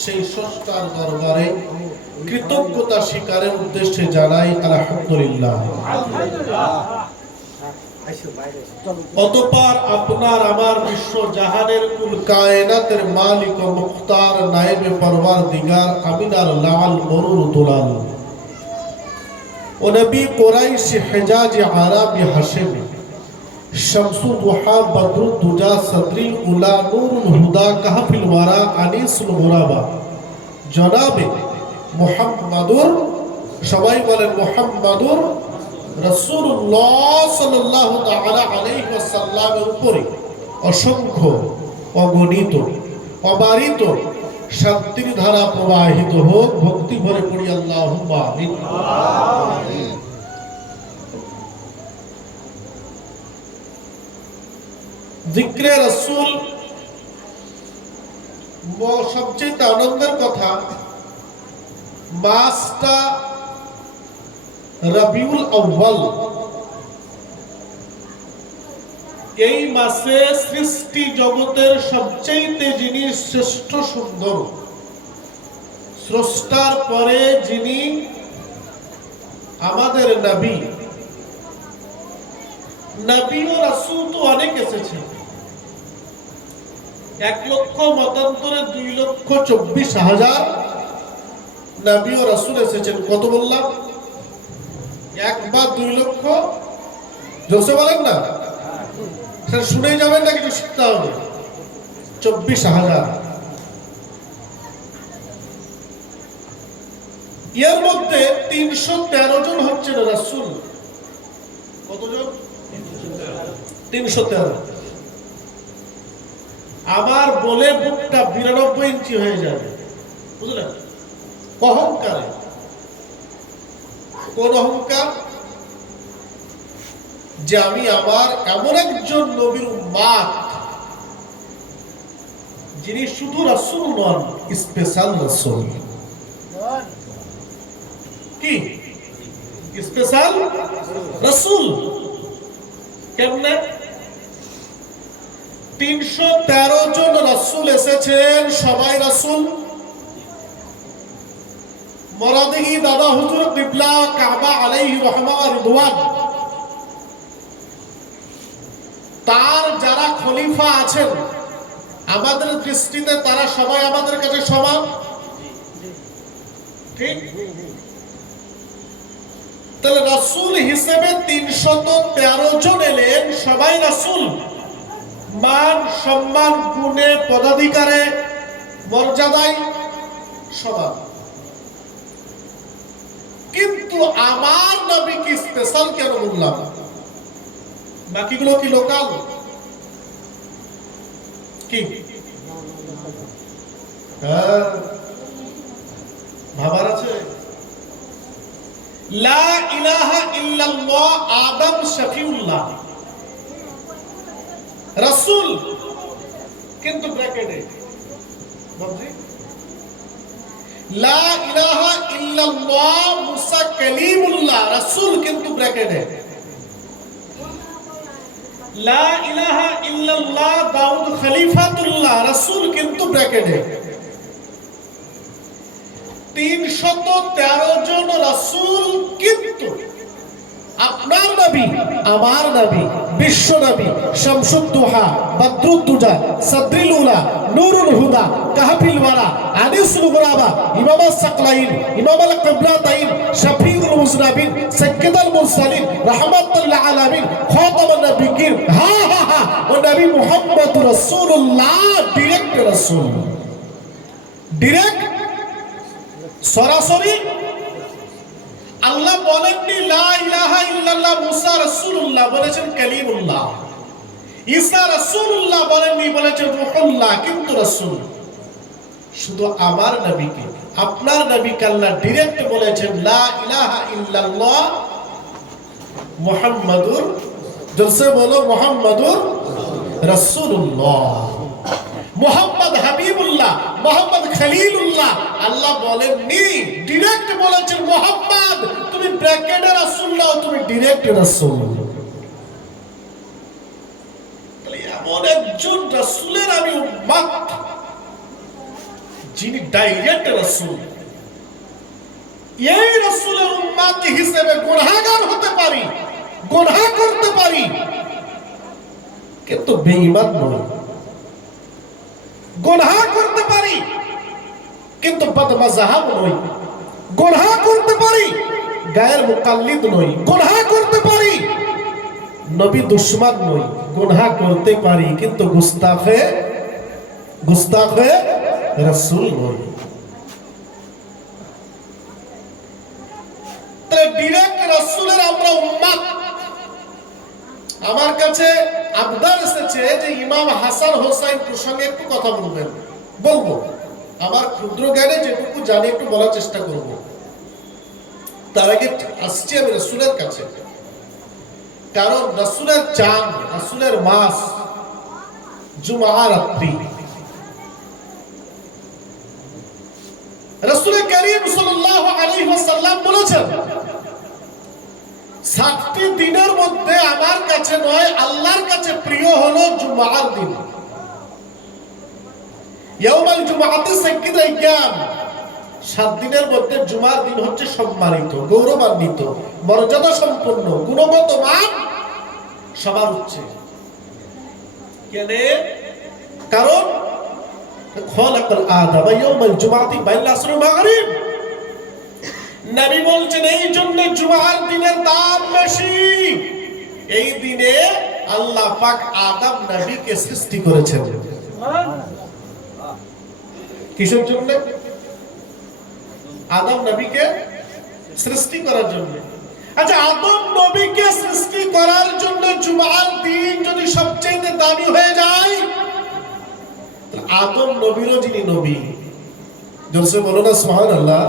সেই স্রষ্টার দরবারে কৃতজ্ঞতা স্বীকারের উদ্দেশ্যে জানাই আলহামদুলিল্লাহ। অতঃপর আপনার আমার বিশ্ব জাহানের কুল কায়নাতের মালিক ও মুখতার নায়েবে পরওয়ারদিগার আমিনার লাল মরুর দুলাল ও নবী কুরাইশ হিজাজ আরাবি হাশিমি শামসুদ দুহা বদরুদ দুজা সদরিল উলা নূরুল হুদা কাহফিল ওয়ারা আনিসুল মুরাবা জনাবে মুহাম্মাদুর, সবাই বলেন মুহাম্মাদুর রাসূলুল্লাহ সাল্লাল্লাহু তাআলা আলাইহি ওয়াসাল্লামের উপরে অসংখ্য অগণিত অবারিত শান্তির ধারা প্রবাহিত হোক। ভক্তি ভরে পড়ি আল্লাহুম্মা আমিন। জিক্রে রাসূল সবচেয়ে আনন্দের কথা, মাসটা রবিউল আউয়াল। এই মাসে সৃষ্টি জগতের সবচেয়ে যিনি শ্রেষ্ঠ সুন্দর, স্রষ্টার পরে যিনি আমাদের নবী, নবী ও রাসূল তো অনেক এসেছে, 1 লক্ষ মতান্তরে 2,24,000 নবী ও রাসূল এসেছেন। কত বললাম? 1 বা 2 লক্ষ? জোসে বলেন না, স্যার শুনেই যাবেন না, কিছু শিখতে হবে। 24,000। এর মধ্যে 313 জন হচ্ছেন রাসূল। কতজন? 313। আমার বলে বুকটা 92 ইঞ্চি হয়ে যাবে, বুঝলেন? অহংকারে। কোন অহংকার? যে আমি আমার এমন একজন নবীর উম্মত যিনি শুধু রাসূল নন, স্পেশাল রাসূল। কি স্পেশাল রাসূল? কেমনে? 313 জন রাসূল এসেছেন, সবাই রাসূল। মরাদিহি দাদা হুজুর কিবলা কাবা আলাইহি রাহমা ওয়া রিদওয়ান, তার যারা খলিফা আছেন আমাদের দৃষ্টিতে তারা সবাই আমাদের কাছে সমান, ঠিক? তাহলে রাসূল হিসেবে 313 জন এলেন, সবাই রাসূল। মান সম্মান গুণে পদাধিকারে মর্যাদায় সমান। কিন্তু আমার নবী কি স্পেশাল কেন বললাম? বাকিগুলো কি লোকাল? কি ভাবার আছে? লা ইলাহা ইল্লাল্লাহ আদম শফিউল্লাহ রাসূল, কিন্তু ব্র্যাকেটে লা ইলাহা ইল্লাল্লাহ মুসা কালিমুল্লাহ রাসূল, কিন্তু ব্র্যাকেটে লা ইলাহা ইল্লাল্লাহ দাউদ খলিফাতুল্লাহ রাসূল, কিন্তু ব্র্যাকেটে। 313 জন রাসূল, কিন্তু আপনার নবী, আমার নবী, বিশ্ব নবী, শামসুদ দুহা, বদরুদ দুজা, সদরিল উলা, নূরুল হুদা, কাহফিল ওয়ারা, আনিসুল মুরাবা, ইমামাস সাকলাইন, ইমামাল কিবলাতাইন, শফিউল মুজনাবিন, সাইয়্যিদুল মুরসালিন, রাহমাতুল লিল আলামিন, খাতামুন নবিয়্যিন, ও নবী মুহাম্মদুর রাসূলুল্লাহ, ডাইরেক্ট রাসূল। ডাইরেক্ট, সরাসরি। আল্লাহ বলেননি লা ইলাহা ইল্লাল্লাহ মুসা রাসূলুল্লাহ, বলেছেন কালিমুল্লাহ। ঈসা রাসূলুল্লাহ বলেননি, বলেছেন রূহুল্লাহ, কিন্তু রাসূল। শুধু আমার নবীকে, আপনার নবীকে আল্লাহ ডাইরেক্ট বলেছেন লা ইলাহা ইল্লাল্লাহ মুহাম্মাদুর, জলসে বলো মুহাম্মাদুর রাসূলুল্লাহ। মুহাম্মদ হাবিবুল্লাহ, মুহাম্মদ খলিলুল্লাহ আল্লাহ বলেননি, ডাইরেক্ট বলেছেন মুহাম্মদ, তুমি ব্র্যাকেটে রাসূল নাও, তুমি ডাইরেক্ট রাসূল। তাহলে এমন একজন রাসূলের আমি উম্মত যিনি ডাইরেক্ট রাসূল, এই রাসূলের উম্মত হিসেবে গুনাহগার হতে পারি, গুনাহ করতে পারি, কিন্তু বেঈমান নই। গুনাহ করতে পারি কিন্তু বদমাযহাব নই। গুনাহ করতে পারি গায়ের মুকাল্লিদ নই। গুনাহ করতে পারি নবী দুশমন নই। গুনাহ করতে পারি কিন্তু গুস্তাখে রাসূল নই। তাহলে ডাইরেক্ট রাসূলের আমরা উম্মত। আমার কাছে আবদার এসেছে যে ইমাম হাসান হোসেন প্রসঙ্গে একটু কথা বলবো। আমার ক্ষুদ্র জ্ঞানে যেটুকু জানি একটু বলার চেষ্টা করব। তার আগে আসছি আমি রাসূলের কাছে, কারণ রাসূলের চাঁদ, রাসূলের মাস জুমআ রাত্রি। রাসূল কারীম সাল্লাল্লাহু আলাইহি ওয়াসাল্লাম বলেছেন 7টি দিনের মধ্যে আমার কাছে নয় আল্লাহর কাছে প্রিয় হলো জুমআর দিন। ইয়াউমুল জুমআতি সাইয়্যিদুল আইয়াম, 7 দিনের মধ্যে জুমার দিন হচ্ছে সম্মানিত, গৌরবান্বিত, মর্যাদা সম্পন্ন, গুণগত মান সবার উচ্চে। কেন? কারণ খলাকাল আদম ইয়াউমুল জুমআতি বাইনা আসর ওয়া মাগরিব। নবী বলছেন এই জন্য জুমার দিনের দাম বেশি। এই দিনে আল্লাহ পাক আদম নবীকে সৃষ্টি করেছেন। কিসের জন্য? আদম নবীকে সৃষ্টি করার জন্য। আচ্ছা, আদম নবীকে সৃষ্টি করার জন্য জুমার দিন যদি সবচেয়ে দামি হয়ে যায়, আদম নবীরও যিনি নবী, জোরসে বলো না সুবহানাল্লাহ।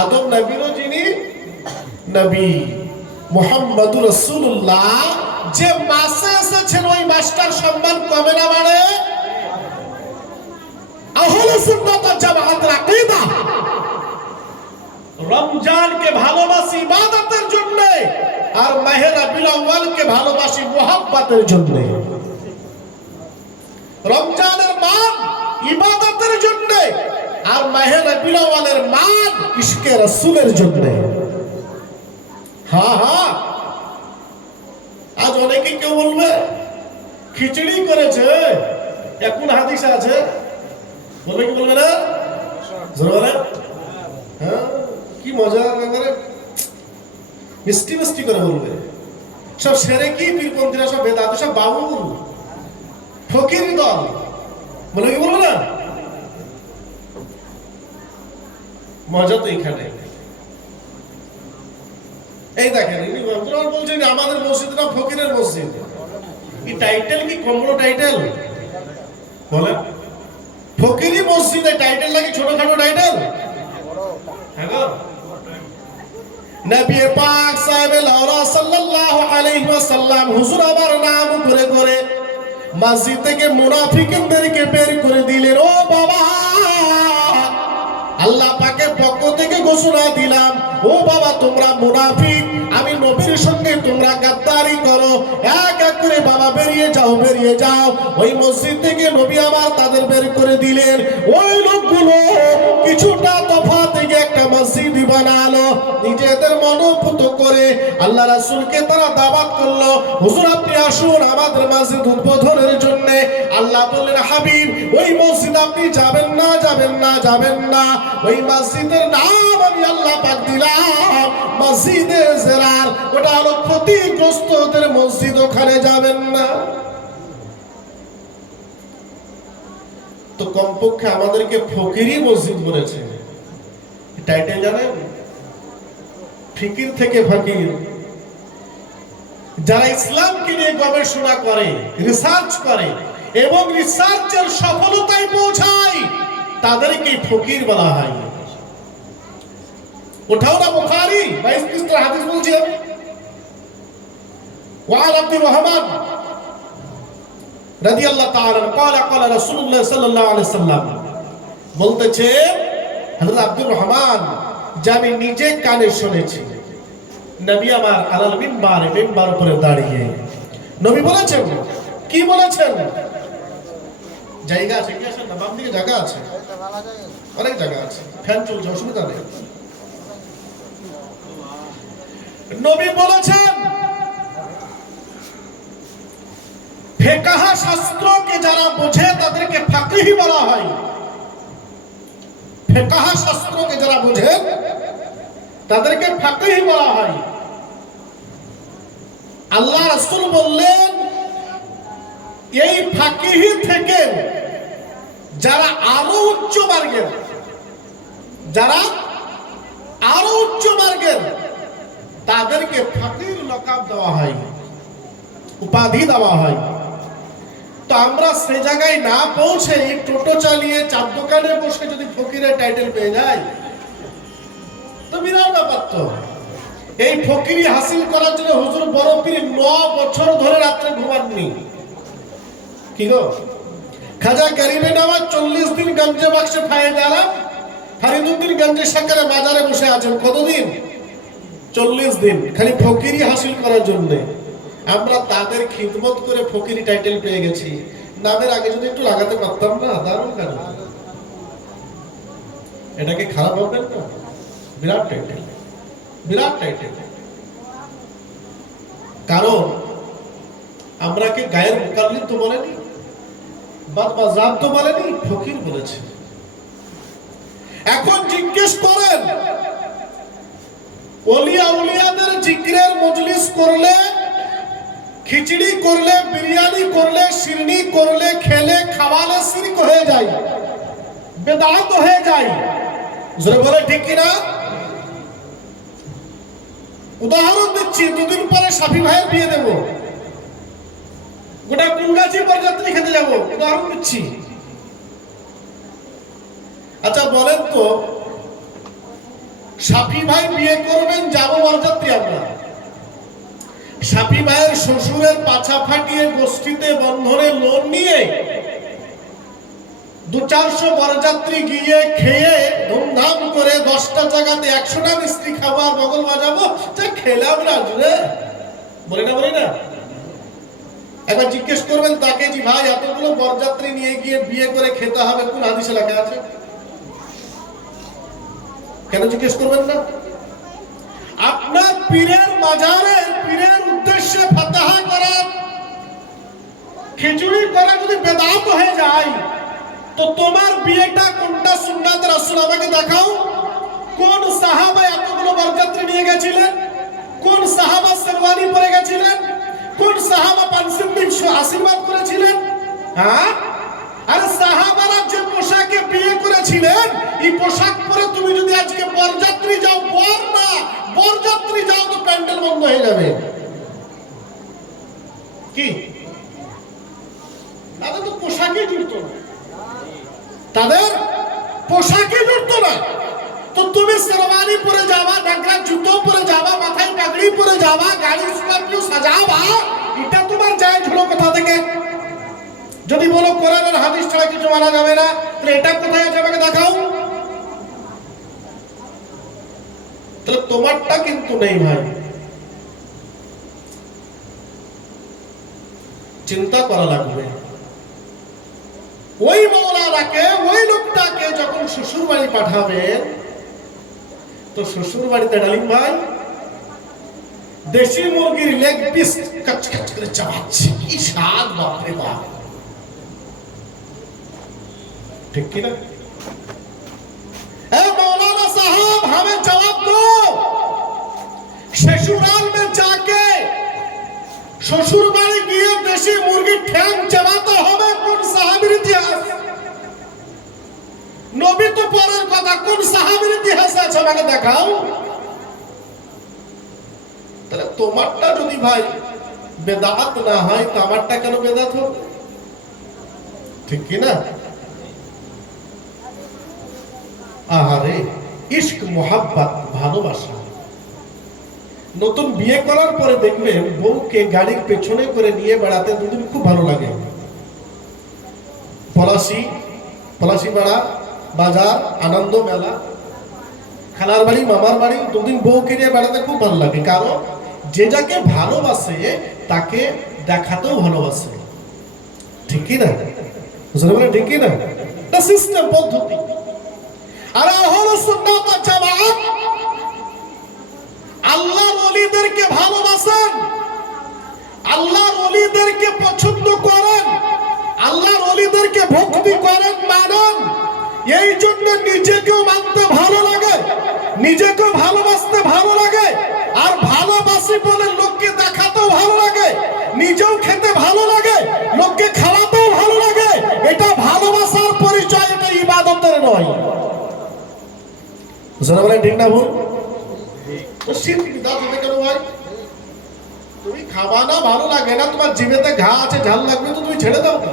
আদম নবীরও যিনি নবী মুহাম্মদুর রাসূলুল্লাহ যে মাসে এসেছেন ওই মাসটার সম্মান কমে না বাড়ে? আহলে সুন্নাত ওয়াল জামাআতের আকীদা রমজানকে ভালোবাসি ইবাদতের জন্য, আর মাহে রবিউল আউয়ালকে ভালোবাসি মুহাব্বতের জন্য। রমজানের মান ইবাদতের জন্য, আর মাহে রবিউল আউয়ালের মান ইশকে রাসূলের জন্য। হ্যাঁ, আজ অনেকে কেউ বলবে খিচুড়ি করেছে, এখন হাদিসে আছে, বলবে কি বলবে না? জোরে বলে। হ্যাঁ, কি মজা করে মিষ্টি মিষ্টি করে বলবে। সব সেরে কি পীরপন্থীরা, সব বেদাত, সব বাবুল ফকির দল, বলে কি বলবে না? মজা তো এখানে। এই দেখেন বলছেন আমাদের মসজিদটা ফকিরের মসজিদ। এই টাইটেল কি কম বড় টাইটেল? বলে ফকিরি মসজিদে টাইটেল লাগে ছোটখাটো টাইটেল? হ্যাঁ গো। নবী পাক সাল্লাল্লাহু আলাইহি ওয়াসাল্লাম হুজুর আমার নাম করে করে মসজিদ থেকে মুনাফিকদেরকে বের করে দিলেন। ও বাবা, আল্লাহ পাকের পক্ষ থেকে ঘোষণা দিলাম, ও বাবা তোমরা মুনাফিক, আমি নবীর সঙ্গে তোমরা গাদ্দারি করো, এক এক করে বাবা বেরিয়ে যাও, বেরিয়ে যাও। ওই মসজিদ থেকে নবী আমার তাদের বের করে দিলেন। ওই লোকগুলো কিছুটা তফাৎ থেকে একটা মসজিদ বানালো, নিজেদের মনোপুত করে আল্লাহ রাসূলকে তারা দাওয়াত করলো, হুজুর আপনি আসুন আমাদের মসজিদ উদ্বোধনের জন্য। আল্লাহ বললেন, হাবিব ওই মসজিদ আপনি যাবেন না, যাবেন না, যাবেন না। ওই মসজিদের নাম আমি আল্লাহ পাক দিলাম মসজিদে জিরার। ওটা হলো ক্ষতিগ্রস্তদের মসজিদ, ওখানে যাবেন না। তো কমপক্ষে আমাদেরকে ফকিরি মসজিদ বলেছে। টাইটেল জানেন? ফিকির থেকে ফকির। যারা ইসলামকে নিয়ে গবেষণা করে, রিসার্চ করে এবং রিসার্চের সফলতায় পৌঁছায়, তাদেরকে ফকির বলা হয়। ওঠাও না বুখারী 22 পৃষ্ঠার হাদিস বলছি আমি। ওয়ান আব্দুর রহমান রাদিয়াল্লাহু তাআলা قال قال রাসূলুল্লাহ সাল্লাল্লাহু আলাইহি সাল্লাম বলতেছে, হযরত আব্দুর রহমান যা আমি নিজে কানে শুনেছি, নবী আমার আলাল মিম্বার উপরে দাঁড়িয়ে নবী বলেছেন, কি বলেছেন? জায়গা আছে কি? আসেন না, বাম দিকে জায়গা আছে, অনেক জায়গা আছে, ফ্যান চলছে, অসুবিধা নেই। নবী বলেছেন ফিকহ শাস্ত্রকে যারা বোঝে তাদেরকে ফাকিহ বলা হয়। ফিকহ শাস্ত্রকে যারা বোঝে তাদেরকে ফাকিহ বলা হয়। আল্লাহ রাসূল বললেন এই ফাকিহ থেকে যারা আরো উচ্চ মার্গের, যারা আরো উচ্চ মার্গের, তাদেরকে ফাকিহ লকাব দেওয়া হয়, উপাধি দেওয়া হয়। তো আমরা সে জায়গায় না পৌঁছে টোটো চালিয়ে চার দোকানে বসে যদি ফকিরের টাইটেল পেয়ে যাই তো বিরাট ব্যাপার। তো এই ফকিরি হাসিল করার জন্য হুজুর বড় পীর 9 বছর ধরে রাত্রে ঘুমাননি। কি গো? খাজা গরিবে নওয়াজ 40 দিন গঞ্জে বাক্সে ফায়ে দিলাম, ফরিদুদ্দিন গঞ্জে সাকারে বাজারে বসে আছেন কতদিন? 40 দিন, খালি ফকিরি হাসিল করার জন্য। আমরা তাদের খিদমত করে ফকিরি টাইটেল পেয়ে গেছি। নামের আগে যদি একটু লাগাতে পারতাম না, দারুণ কেন? এটাকে খারাপ হবে না? বিরাট টাইটেল, বিরাট টাইটেল। কারণ আমরা কি গায়ের মুকাল্লিদ তো বলেনি, বাজাব তো বলেনি, ফকির বলেছে। এখন জিজ্ঞেস করেন ওলিয়া উলিয়াদের জিকিরের মজলিস করলে, খিচড়ি করলে, বিরিয়ানি করলে, শিরনি করলে, খেলে খাওয়ালে শিরক হয়ে যায়, বেদাত হয়ে যায়। জোরে বলে ঠিক কিনা? উদাহরণ দিচ্ছি, দুদিন পরে শাফি ভাইয়ের বিয়ে দেব, গোটা কুলগাছি বরযাত্রী খেতে যাব, উদাহরণ দিচ্ছি। আচ্ছা বলেন তো, শাফি ভাই বিয়ে করবেন, যাব বরযাত্রী আমরা। শাফি ভাইয়ের শ্বশুরের পাছা ফাটিয়ে গোষ্ঠীতে বন্ধনে লোন নিয়ে 200-400 বরযাত্রী গিয়ে খেয়ে ধুমধাম করে 10টা জায়গাতে 100টা মিষ্টি খাবার বগল বাজাবো, যা খেলাম না জুড়ে, বলি না? একবার জিজ্ঞেস করবেন তাকে, জি ভাই এতগুলো বরযাত্রী নিয়ে গিয়ে বিয়ে করে খেতে হবে, কোন হাদিসে লেখা আছে? কেন জিজ্ঞেস করবেন না? আপনার পীরের মাজারে পীরের উদ্দেশ্যে ফাতিহা করা, খিচুড়ি করা যদি বেদাত হয়ে যায়, তো তোমার বিয়েটা কোনটা সুন্নাত রাসূল আমাকে দেখাও। কোন সাহাবা এতগুলো বরযাত্রী নিয়ে গেছিলেন? কোন সাহাবা শেরওয়ানি পরে গেছিলেন? কোন সাহাবা পানসিন্নি আশীর্বাদ করেছিলেন? হ্যাঁ, আর সাহাবারা যে পোশাকে বিয়ে করেছিলেন, এই পোশাক পরে তুমি যদি আজকে বরযাত্রী যাও, বরযাত্রী যাও, তো প্যান্ডেল বন্ধ হয়ে যাবে। কি? তাদের তো পোশাকই জুড়তো না, তাদের পোশাকই জুড়তো না। তো তুমি শেরওয়ানি পরে যাবা, ডাকরা জুতো পরে যাবা, মাথায় পাগড়ি পরে যাবা, গাড়ি স্করপিও সাজাবা, এটা তোমার জায়েজ হলো কোথা থেকে? যদি বলো কোরআনের হাদিস ছাড়া কিছু মানা যাবে না, তাহলে এটা কোথায় আছে আমাকে দেখাও। তাহলে তোমারটা কিন্তু নেই ভাই, চিন্তা করা লাগবে। ওই মৌলানাকে, ওই লোকটাকে যখন শ্বশুর বাড়ি পাঠাবেন, তো শ্বশুর বাড়িতে ডালিম ভাই দেশি মুরগির লেগ পিস কাচ কাচ করে চাবাচ্ছে, কি স্বাদ, বাপরে বাপ। ठीक की ना? मौलाना साहब हमें जवाब दो, ससुराल में जाके শ্বশুর বাড়ি গিয়ে দেশি মুরগির ঠ্যাং চাবাতে হবে কোন সাহাবীর ইতিহাস? নবী তো পরের কথা, কোন সাহাবীর ইতিহাস আছে আমাকে দেখাও। তাহলে তোমারটা যদি ভাই বেদাত না হয়, তো আমারটা কেন বেদাত হবে? ঠিক কি না? আহারে, ইশক, মোহাব্বত, ভালোবাসা। নতুন বিয়ে করার পরে দেখবেন বউকে গাড়ির পেছনে করে নিয়ে বেড়াতে দুদিন খুব ভালো লাগে। পলাশি পাড়া, বাজার, আনন্দ মেলা, খালার বাড়ি, মামার বাড়ি, দুদিন বউকে নিয়ে বেড়াতে খুব ভালো লাগে। কারণ যে যাকে ভালোবাসে তাকে দেখাতেও ভালোবাসে, ঠিক কি না? বুঝতে পারলেন ঠিক না? এটা সিস্টেম পদ্ধতি। আর আহলে সুন্নাত ওয়াল জামাত আল্লাহর ওলিদেরকে ভালোবাসেন, আল্লাহর ওলিদেরকে পছন্দ করেন, আল্লাহর ওলিদেরকে ভক্তি করেন, মানেন। এই জন্য নিজেকেও মানতে ভালো লাগে, নিজেকেও ভালোবাসতে ভালো লাগে, আর ভালোবাসি বলে লোককে দেখাতেও ভালো লাগে, নিজেও খেতে ভালো লাগে, লোককে খাওয়াতেও ভালো লাগে। এটা ভালোবাসার পরিচয়, এটা ইবাদতের নয়। বুঝতে পারলেন ঠিক না ভুল? তো শিরক বিদআত হবে কেন ভাই? তুমি খাবা না, ভালো লাগে না, তোমার জিভেতে ঘা আছে, ঝাল লাগবে, তো তুমি ছেড়ে দাও না।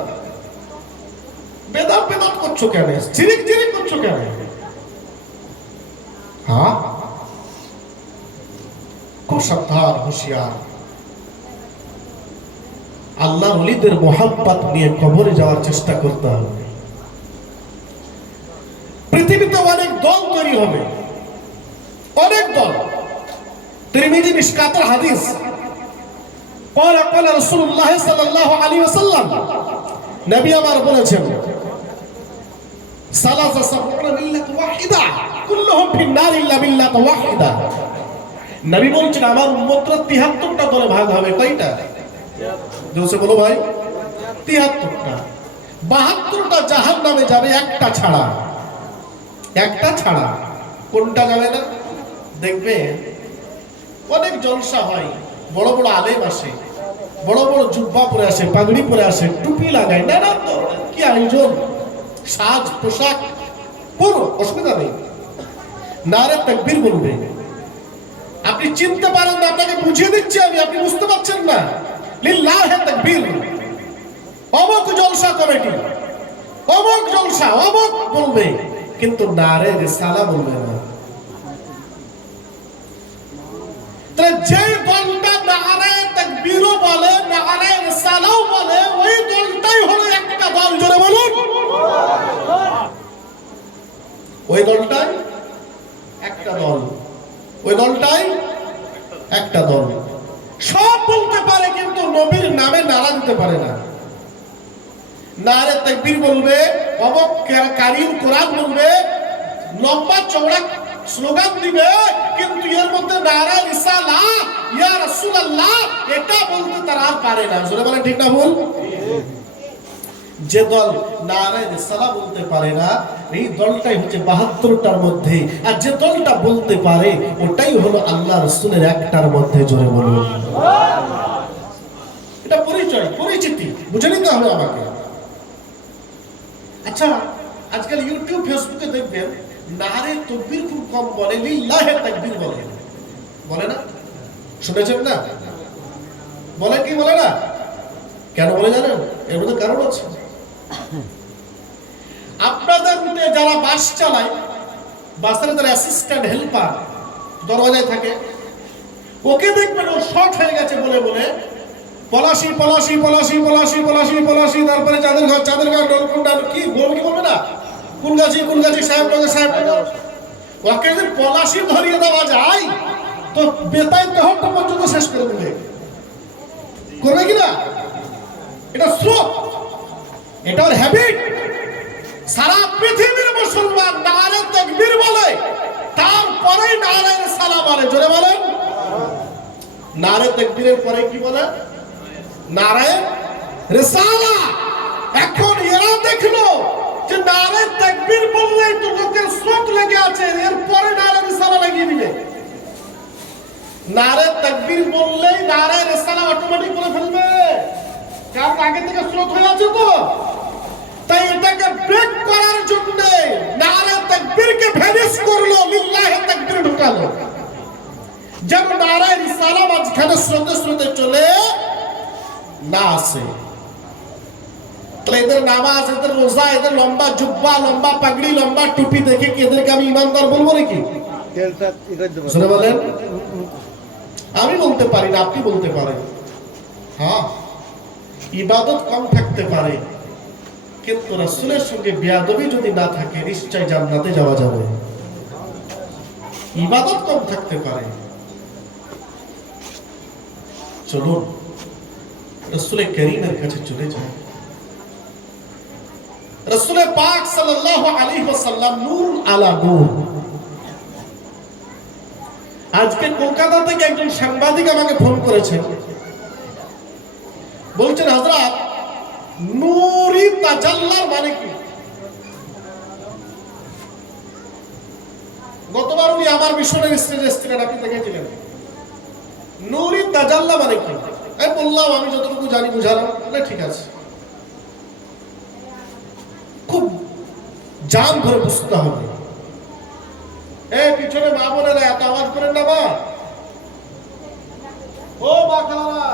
বেদাত বেদাত করছো কেন? শিরক শিরক করছো কেন? হ্যাঁ, খুব সাবধান, হুঁশিয়ার। আল্লাহর ওলিদের মোহাব্বত নিয়ে কবরে যাওয়ার চেষ্টা করতে হবে। পৃথিবীতে অনেক দল তৈরি হবে, অনেক দল। তিরমিজি মিশকাতের হাদিস, قال قال رسول الله صلى الله عليه وسلم, নবী আমার বলেছেন, সালাসা সাবউনা মিল্লাত ওয়াহিদা কুল্লুহুম ফিন নার ইল্লা মিল্লাত ওয়াহিদা। নবী বলছেন আমার উম্মতরা ৭৩টা দলে ভাগ হবে। কয়টা? জোরে বলো ভাই। ৭৩টা। ৭২টা জাহান্নামে যাবে, একটা ছাড়া, একটা ছাড়া। কোনটা যাবে না? দেখবে অনেক জলসা হয়, বড় বড় আলেম আসে, বড় বড় জুব্বা পরে আসে, পাগড়ি পরে আসে, টুপি লাগায়, নানান ধরনের কি আয়োজন, সাজ পোশাক, কোনো অসুবিধা নেই। নারে তাকবীর বলবে। আপনি চিনতে পারেন না, আপনাকে বুঝিয়ে দিচ্ছি আমি, আপনি বুঝতে পারছেন না। লিল্লাহি তাকবীর, অমুক জলসা কমিটি, অমুক জলসা, অমুক বলবে, কিন্তু নারে রিসালা বলবে না। যে দলটা নারে তাকবীরও বলে, নারে রিসালাও বলে, ওই দলটাই হলো একটা দল। জোরে বলুন, ওই দলটাই একটা দল, ওই দলটাই একটা দল। সব বলতে পারে কিন্তু নবীর নামে নারা দিতে পারে না। নারে তাকবীর বলবে, অমুক কারিম কোরআন বলবে, লম্বা চওড়া স্লোগান দিবে, কিন্তু এর মধ্যে নারা রিসালাহ, ইয়া রাসূলুল্লাহ, এটা বলতে তারা আর পারে না। জোরে বলেন ঠিক না ভুল? যে দল নারা রিসালাহ বলতে পারে না, এই দলটাই হচ্ছে ৭২টার মধ্যে, আর যে দলটা বলতে পারে ওটাই হলো আল্লাহ রাসূলের একটার মধ্যে। জোরে বলুন। এটা পরিচয়, পরিচিতি বুঝে নিতে হবে আমাকে। আচ্ছা, আজকাল ইউটিউব ফেসবুকে দেখবেন নারে তাকবীর খুব কম বলে, লিল্লাহি তাকবীর বলে। বলে না? শুনেছেন না? বলে কি বলে না? কেন বলে জানেন? এর মধ্যে কারণ আছে। আপনাদের রুটে যারা বাস চালায়, বাসের যারা অ্যাসিস্ট্যান্ট হেল্পার দরজায় থাকে, ওকে দেখবেন ও শর্ট হয়ে গেছে বলে বলে পলাশি পলাশি পলাশি পলাশি পলাশি পলাশি, তারপরে চাঁদের ঘর, চাঁদের ঘর, নলকুন্ডা, কি বলবে, কি বলবে না, কুলগাছি কুলগাছি, সাহেবনগর সাহেবনগর। ওকে যদি পলাশি ধরিয়ে দেওয়া যায় তো বেতাই দেহটা পর্যন্ত শেষ করে দেবে। করবে কিনা? এটা স্রোত, এটা ওর হ্যাবিট। সারা পৃথিবীর মুসলমান নারে তাকবীর বলে, তারপরে নারে রিসালাহ বলে। জোরে বলেন। নারে তাকবীরের পরে কি বলে? নারে রিসালাহ। এখন এরা দেখলো যে নারে তাকবীর বললেই তো লোকের স্রোত লেগে আছে, এরপরে নারে রিসালাহ লাগিয়ে দিবে। নারে তাকবীর বললেই নারে রিসালাহ অটোমেটিক বলে ফেলবে, কারণ আগে থেকে স্রোত হয়ে আছে তো। তাই এটাকে ব্রেক করার জন্য নারে তাকবীরকে ভ্যানিশ করলো, লিল্লাহি তাকবীর ঢুকালো, যেন নারে রিসালাহ মাঝখানে স্রোতে স্রোতে চলে না আসে। তাহলে এদের নামাজ, এদের রোজা, এদের লম্বা জুব্বা, লম্বা পাগড়ি, লম্বা টুপি দেখে কি এদেরকে আমি ইমানদার বলবো নাকি? শুনে বলেন। আমি বলতে পারি না, আপনি বলতে পারেন। হ্যাঁ, ইবাদত কম থাকতে পারে, কিন্তু রাসূলের সঙ্গে বেয়াদবি যদি না থাকে নিশ্চয় জান্নাতে যাওয়া যাবে। ইবাদত কম থাকতে পারে। চলুন রাসূল করিমের কাছে চলে যাই। রাসূল পাক সাল্লাল্লাহু আলাইহি ওয়াসাল্লাম নূর আলা নূর। আজকে কলকাতা থেকে একজন সাংবাদিক আমাকে ফোন করেছেন, বলছেন হযরত নূরি তাজাল্লার মানে কি? গতবার উনি আমার মিশনের স্টেজে এসেছিলেন, আপনি দেখেছিলেন। নূরি তাজাল্লা মানে কি? আমি বললাম আমি যতটুকু জানি বুঝালাম, না ঠিক আছে। খুব জান ধরে বুঝতে হবে। পিছনে মা বোনেরা এত আওয়াজ করেন না মা। ও মা খালারা,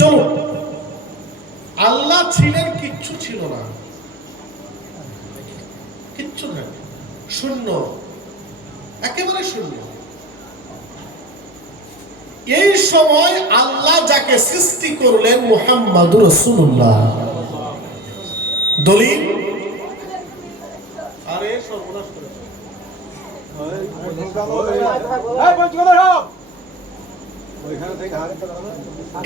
চলো, আল্লাহ ছিলেন, কিচ্ছু ছিল না, কিচ্ছু না, শূন্য, একেবারে শূন্য। এই সময় আল্লাহ যাকে সৃষ্টি করলেন মুহাম্মাদুর রাসূলুল্লাহ। দলিল, আরে সর্বনাশ করেছে।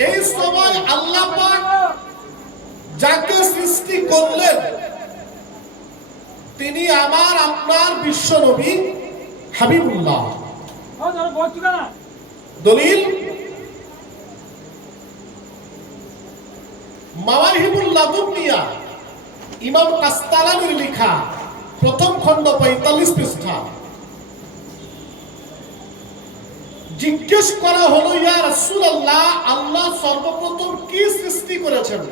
এই সময় আল্লাহ পাক যাকে সৃষ্টি করলেন তিনি আমার আপনার বিশ্ব নবী হাবিবুল্লাহ। দলিল, মাওয়াহিবুল লাদুনিয়া ইমাম কাস্তালানির লেখা প্রথম খণ্ড 45 পৃষ্ঠা। জিজ্ঞেস করা হলো, ইয়া রাসূলুল্লাহ, আল্লাহ সর্বপ্রথম কি সৃষ্টি করেছেন?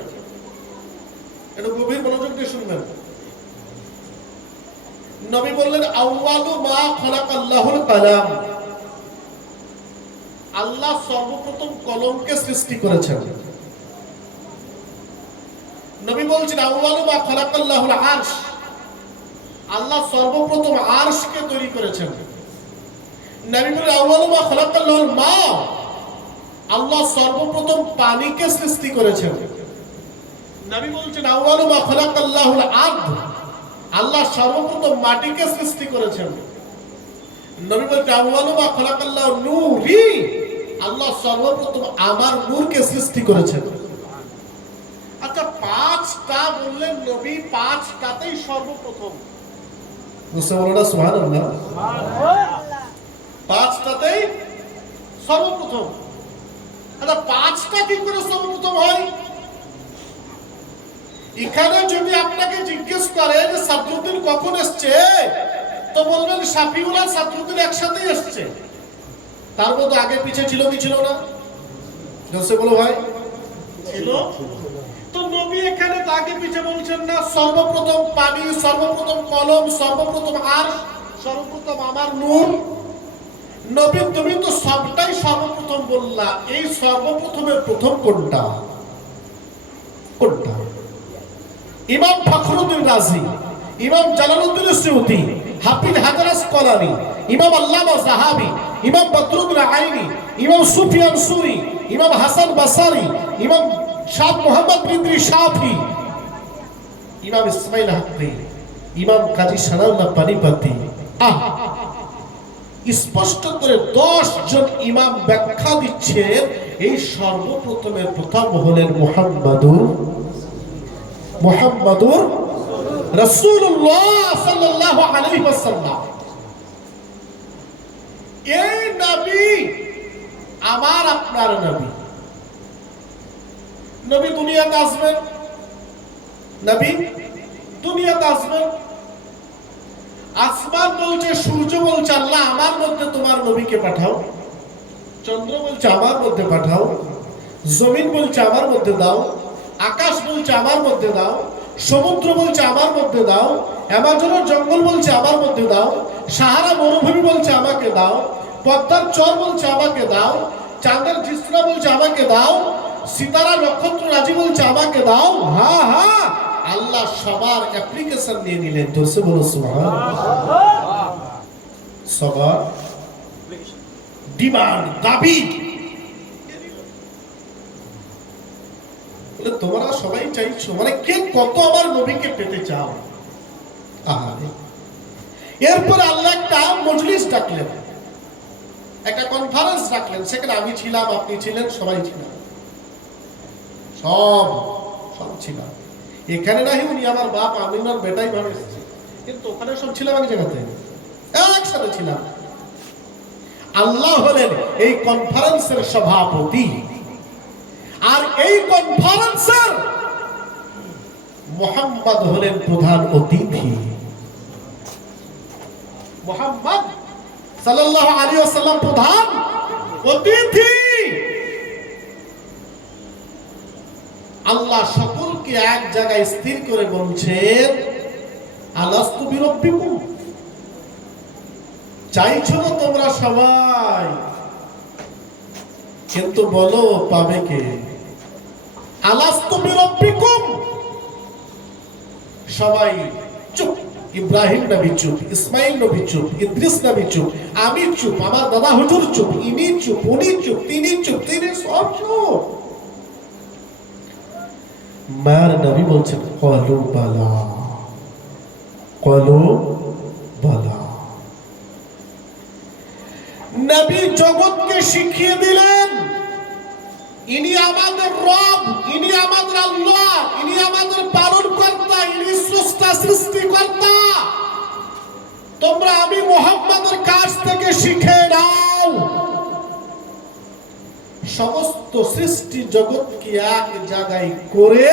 এটা গভীর মনোযোগ দিয়ে শুনবেন। নবী বললেন, আউয়ালু মা খালাকাল্লাহুল কালাম। আল্লাহ সর্বপ্রথম কলমকে সৃষ্টি করেছেন। নবী বলছেন, আউয়ালু মা খালাকাল্লাহুল আরশ। আল্লাহ সর্বপ্রথম আরশকে তৈরি করেছেন। নবী বলেন, আউয়ালু মা খালাকাল্লাহুল মা। আল্লাহ সর্বপ্রথম পানিকে সৃষ্টি করেছেন। নবী বলছেন, আউয়ালু মা খালাকাল্লাহুল আরদ। আল্লাহ সর্বপ্রথম মাটিকে সৃষ্টি করেছেন। নবী বলছেন, আউয়ালু মা খালাকাল্লাহু নূরি। আল্লাহ সর্বপ্রথম আমার নূরকে সৃষ্টি করেছেন। আচ্ছা, পাঁচটা বললেন নবী, পাঁচটাতেই সর্বপ্রথম। বুঝতে বলো না সুবহানাল্লাহ? পাঁচটাতেই সর্বপ্রথম। আচ্ছা, পাঁচটা কি করে সর্বপ্রথম হয়? এখানে যদি আপনাকে জিজ্ঞেস করে যে সাদরুদ্দিন কখন এসছে, তো বলবেন শাফিউল আর সাদরুদ্দিন একসাথেই এসছে। তার মধ্যে আগে পিছে ছিল কি ছিল না? জোসে বলো ভাই, ছিল। তো নবী এখানে আগে পিছে বলছেন না, সর্বপ্রথম পানি, সর্বপ্রথম কলম, সর্বপ্রথম আরশ, সর্বপ্রথম আমার নূর। নবী তুমি তো সবটাই সর্বপ্রথম বললা, এই সর্বপ্রথমের প্রথম কোনটা? কোনটা? ইমাম ফখরুদ্দিন রাজি, ইমাম জালালউদ্দিন সুয়ুতি, হাফিজ হাজার আসকালানি, ইমাম আল্লামা যাহাবি, ইমাম বদরুদ্দিন আইনি, ইমাম সুফিয়ান সুরি, ইমাম হাসান বাসারি, ইমাম শাহ মুহাম্মদ বিন ইদ্রিস শাফি, ইমাম ইসমাইল হাক্কি, ইমাম কাজী সানাউল্লাহ পানিপতি। স্পষ্ট করে 10 জন ইমাম ব্যাখ্যা দিচ্ছেন এই সর্বপ্রথমের প্রথম হলেন মুহাম্মাদুর রাসূলুল্লাহ সাল্লাল্লাহু আলাইহি ওয়াসাল্লাম। এই নবী আমার আপনার নবী। নবী দুনিয়াতে আসবেন, নবী দুনিয়াতে আসবেন। আসমান বলছে, সূর্য বলছে আল্লাহ আমার মধ্যে তোমার নবীকে পাঠাও। চন্দ্র বলছে আমার মধ্যে পাঠাও। জমিন বলছে আমার মধ্যে দাও। আকাশ বলছে আমার মধ্যে দাও। সমুদ্র বলছে আমার মধ্যে দাও। অ্যামাজনের জঙ্গল বলছে আমার মধ্যে দাও। সাহারা মরুভূমি বলছে আমাকে দাও। পদ্মার চর বলছে আমাকে দাও। চাঁদের জিসরা বলছে আমাকে দাও। সিতারা নক্ষত্র রাজি বলছে আমাকে দাও। হ্যাঁ হ্যাঁ, আল্লাহ সবার অ্যাপ্লিকেশন নিয়ে নিলেন। জোরসে বলো সুবহানাল্লাহ। সবার ডিমান্ড, দাবি। তোমরা সবাই চাইছো, মানে কে কত আমার নবীকে পেতে চাও। এরপর আল্লাহ একটা মজলিস ডাকলেন, একটা কনফারেন্স রাখলেন। সেখানে আমি ছিলাম, আপনি ছিলেন, সবাই ছিলাম, সব ছিলাম। এখানে নাহি উনি আমার বাপ, আমি ওনার বেটাই ভাবে এসেছি, কিন্তু ওখানে সব ছিলাম এক জায়গাতে, একসাথে ছিলাম। আল্লাহ হলেন এই কনফারেন্সের সভাপতি, আর এই কনফারেন্সের মুহাম্মদ হলেন প্রধান অতিথি। মুহাম্মদ সাল্লাল্লাহু আলাইহি ওয়াসাল্লাম প্রধান অতিথি। আল্লাহ সকলকে এক জায়গায় স্থির করে বলছেন, আলাস্তু বিরব্বিকুম, চাইছো না তোমরা সবাই, কিন্তু বলো পাবে কে? আলাস্তু বিরব্বিকুম। সবাই চুপ। ইব্রাহিম নবী চুপ, ইসমাইল নবী চুপ, ইদ্রিস নবী চুপ, আমি চুপ, আমার দাদা হুজুর চুপ, ইনি চুপ, উনি চুপ, তিনি চুপ, তিনি সব চুপ। মার নবী বলছেন, ক্বালু বালা, ক্বালু বালা। নবী জগৎকে শিখিয়ে দিলেন, ইনি আমাদের রব, ইনি আমাদের আল্লাহ, ইনি আমাদের পালনকর্তা, ইনি স্রষ্টা, সৃষ্টিকর্তা। তোমরা আমি মুহাম্মদের কাছ থেকে শিখে নাও। সমস্ত সৃষ্টি জগৎকে এক জায়গায় করে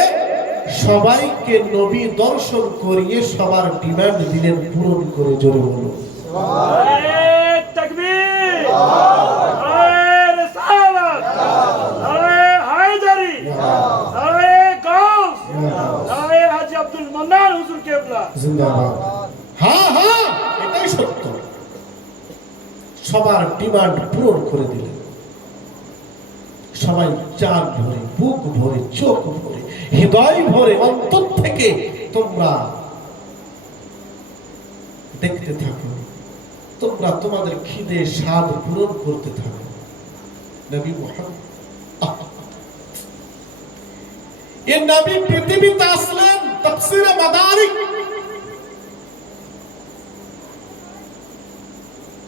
সবাইকে নবী দর্শন করিয়ে সবার ডিমান্ড দিলেন পূরণ করে। জোরে বলো তাকবীর, নারে রিসালাত, নারে হায়দারি, নারে গাউস, নারে হাজী আব্দুল মান্নান হুজুর কেবলা জিন্দাবাদ। হ্যাঁ হ্যাঁ, এটাই সত্য। সবার ডিমান্ড পূরণ করে দিলেন। সবাই চাঁদ ভরে, বুক ভরে, চোখ ভরে, হৃদয় ভরে, অন্তর থেকে তোমরা দেখতে থাকো, তোমরা তোমাদের খিদে স্বাদ পূরণ করতে থাকো। নবী মুহাম্মদ, এই নবী পৃথিবীতে আসলেন তাফসীরে মাদারিক।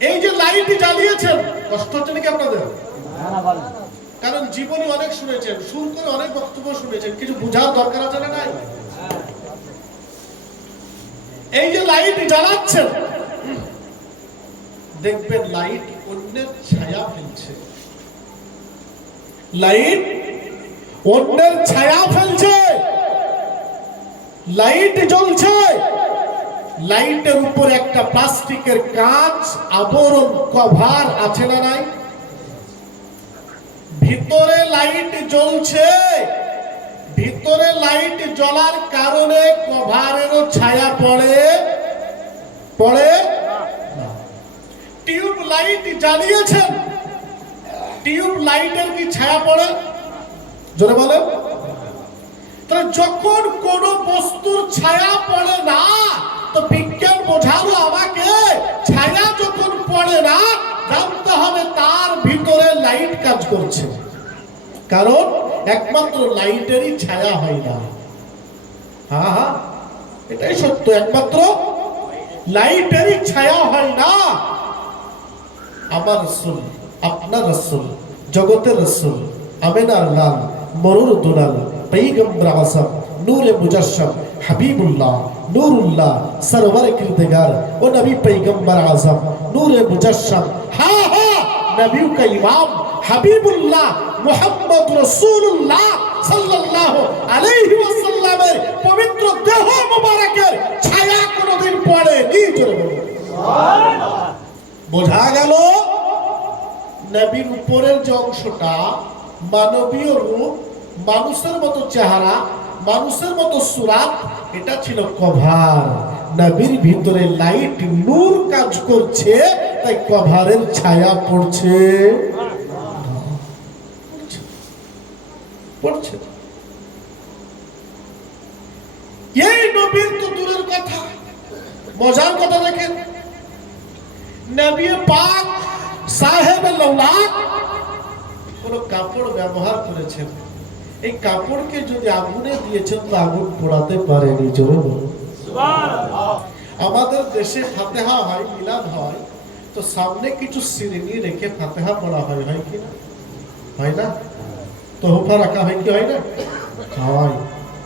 এই যে লাইট জ্বালিয়েছেন, কষ্ট হচ্ছে নাকি আপনাদের? কারণ জীবনী অনেক শুনেছেন, সুর করে অনেক বক্তব্য শুনেছেন, কিছু বোঝার দরকার আছে না? নাই। এই যে লাইট জ্বালাচ্ছেন, দেখবেন লাইট অন্যের ছায়া ফেলছে, লাইট অন্যের ছায়া ফেলছে। লাইট জ্বলছে, লাইটের উপর একটা প্লাস্টিকের কাঁচ আবরণ কভার আছে না নাই? ভিতরে লাইট জ্বলছে, ভিতরে লাইট জ্বলার কারণে কভারেরও ছায়া পড়ে পড়ে। টিউব লাইট জ্বালিয়েছেন, টিউব লাইটের কি ছায়া পড়ে? জোরে বলেন। তাহলে যখন কোন বস্তুর ছায়া পড়ে না, তো বিজ্ঞান বোঝালো আমাকে, ছায়া যখন পড়ে না, জানতে হবে তার ভিতরে লাইট কাজ করছে। কারণ একমাত্র লাইটেরই ছায়া হয় না। হ্যাঁ হ্যাঁ, এটাই সত্য, একমাত্র লাইটেরই ছায়া হয় না। আমার রাসূল, আপনার রাসূল, জগতের রাসূল, আমিনার লাল, মরুর দুলাল, পয়গম্বর আযম, নূরে মুজাসসাম, হাবিবুল্লাহ, নূরুল্লাহ, সরওয়ার কিরদার, ও নবী পয়গম্বর আযম, নূরে মুজাসসাম। হ্যাঁ হ্যাঁ, নবী কা ইমাম হাবিবুল্লাহ মুহাম্মদ রাসূলুল্লাহ সাল্লাল্লাহু আলাইহি ওয়াসাল্লামের পবিত্র দেহ মোবারকের ছায়া কোনদিন পড়েনি। জোরে বলুন সুবহানাল্লাহ। বোঝা গেল নবীর উপরের যে অংশটা, মানবীয় রূপ, মানুষের মতো চেহারা, মানুষের মতো সুরাত, এটা ছিল কভার। নবীর ভিতরে লাইট নূর কাজ করছে, তাই কভারের ছায়া পড়ছে পড়ছে। এই নবীর তো দূরের কথা, মজার কথা দেখেন, নবী পাক সাহেবে লাউলাদ কোন কাপড় ব্যবহার করেছেন, এই কাপড়কে যদি আগুনে দিয়েছেন তো আগুন পোড়াতে পারেনি। জোরে বলুন সুবহানাল্লাহ। আমাদের দেশে ফাতেহা হয়, মিলাদ হয়, তো সামনে কিছু শ্রেণী রেখে ফাতেহা পড়া হয়, হয় কি না? হয় না? তোহফা রাখা হয় কি হয় না? হয়।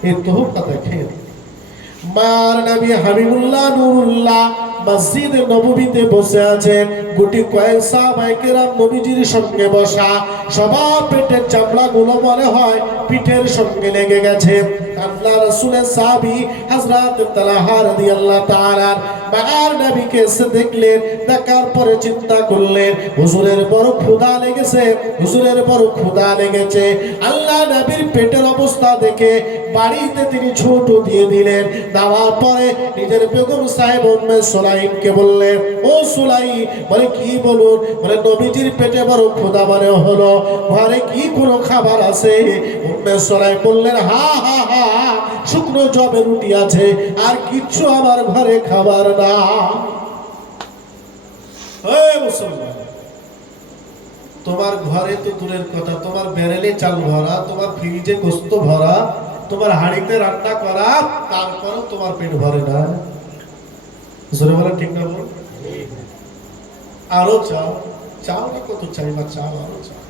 এই তোহফা দেখেন, মার নবী হাবিবুল্লাহ নূরুল্লাহ মসজিদে নববীতে বসে আছেন, গুটি কয়েক সাহাবায়ে কেরাম নবীজির সঙ্গে বসা, সবার পেটের চামড়াগুলো মনে হয় পিঠের সঙ্গে লেগে গেছে। আল্লাহ রাসূলের সাহাবী হযরত তালহা রাদিয়াল্লাহু তাআলা মার নবীকে এসে দেখলেন, দেখার পরে চিন্তা করলেন হুজুরের বড় ক্ষুধা লেগেছে, হুজুরের বড় ক্ষুধা লেগেছে। আল্লাহ নবীর পেটের অবস্থা দেখে বাড়িতে তিনি ছোট দিয়ে দিলেন। দেওয়ার পরে নিজের বেগম সাহেব উম্মে সুলাইমকে বললেন, ও সুলাই, বলে কি বলুন? বলে নবীজির পেটে বড় ক্ষুধা মানে হলো, ঘরে কি কোনো খাবার আছে? উম্মে সুলাইম বললেন, হা হা হা, শুকনো জবের রুটি আছে, আর কিচ্ছু আমার ঘরে খাবার না। মুসলমান, তোমার ঘরে তো দূরের কথা, তোমার ব্যারেলে চাল ভরা, তোমার ফ্রিজে গোস্ত ভরা, তোমার হাঁড়িতে রান্না করা, তারপরও তোমার পেট ভরে না। জোরে বলা ঠিক না? বল, আরো চাও, চাও না কত চাইবা, চাও আরো চাও।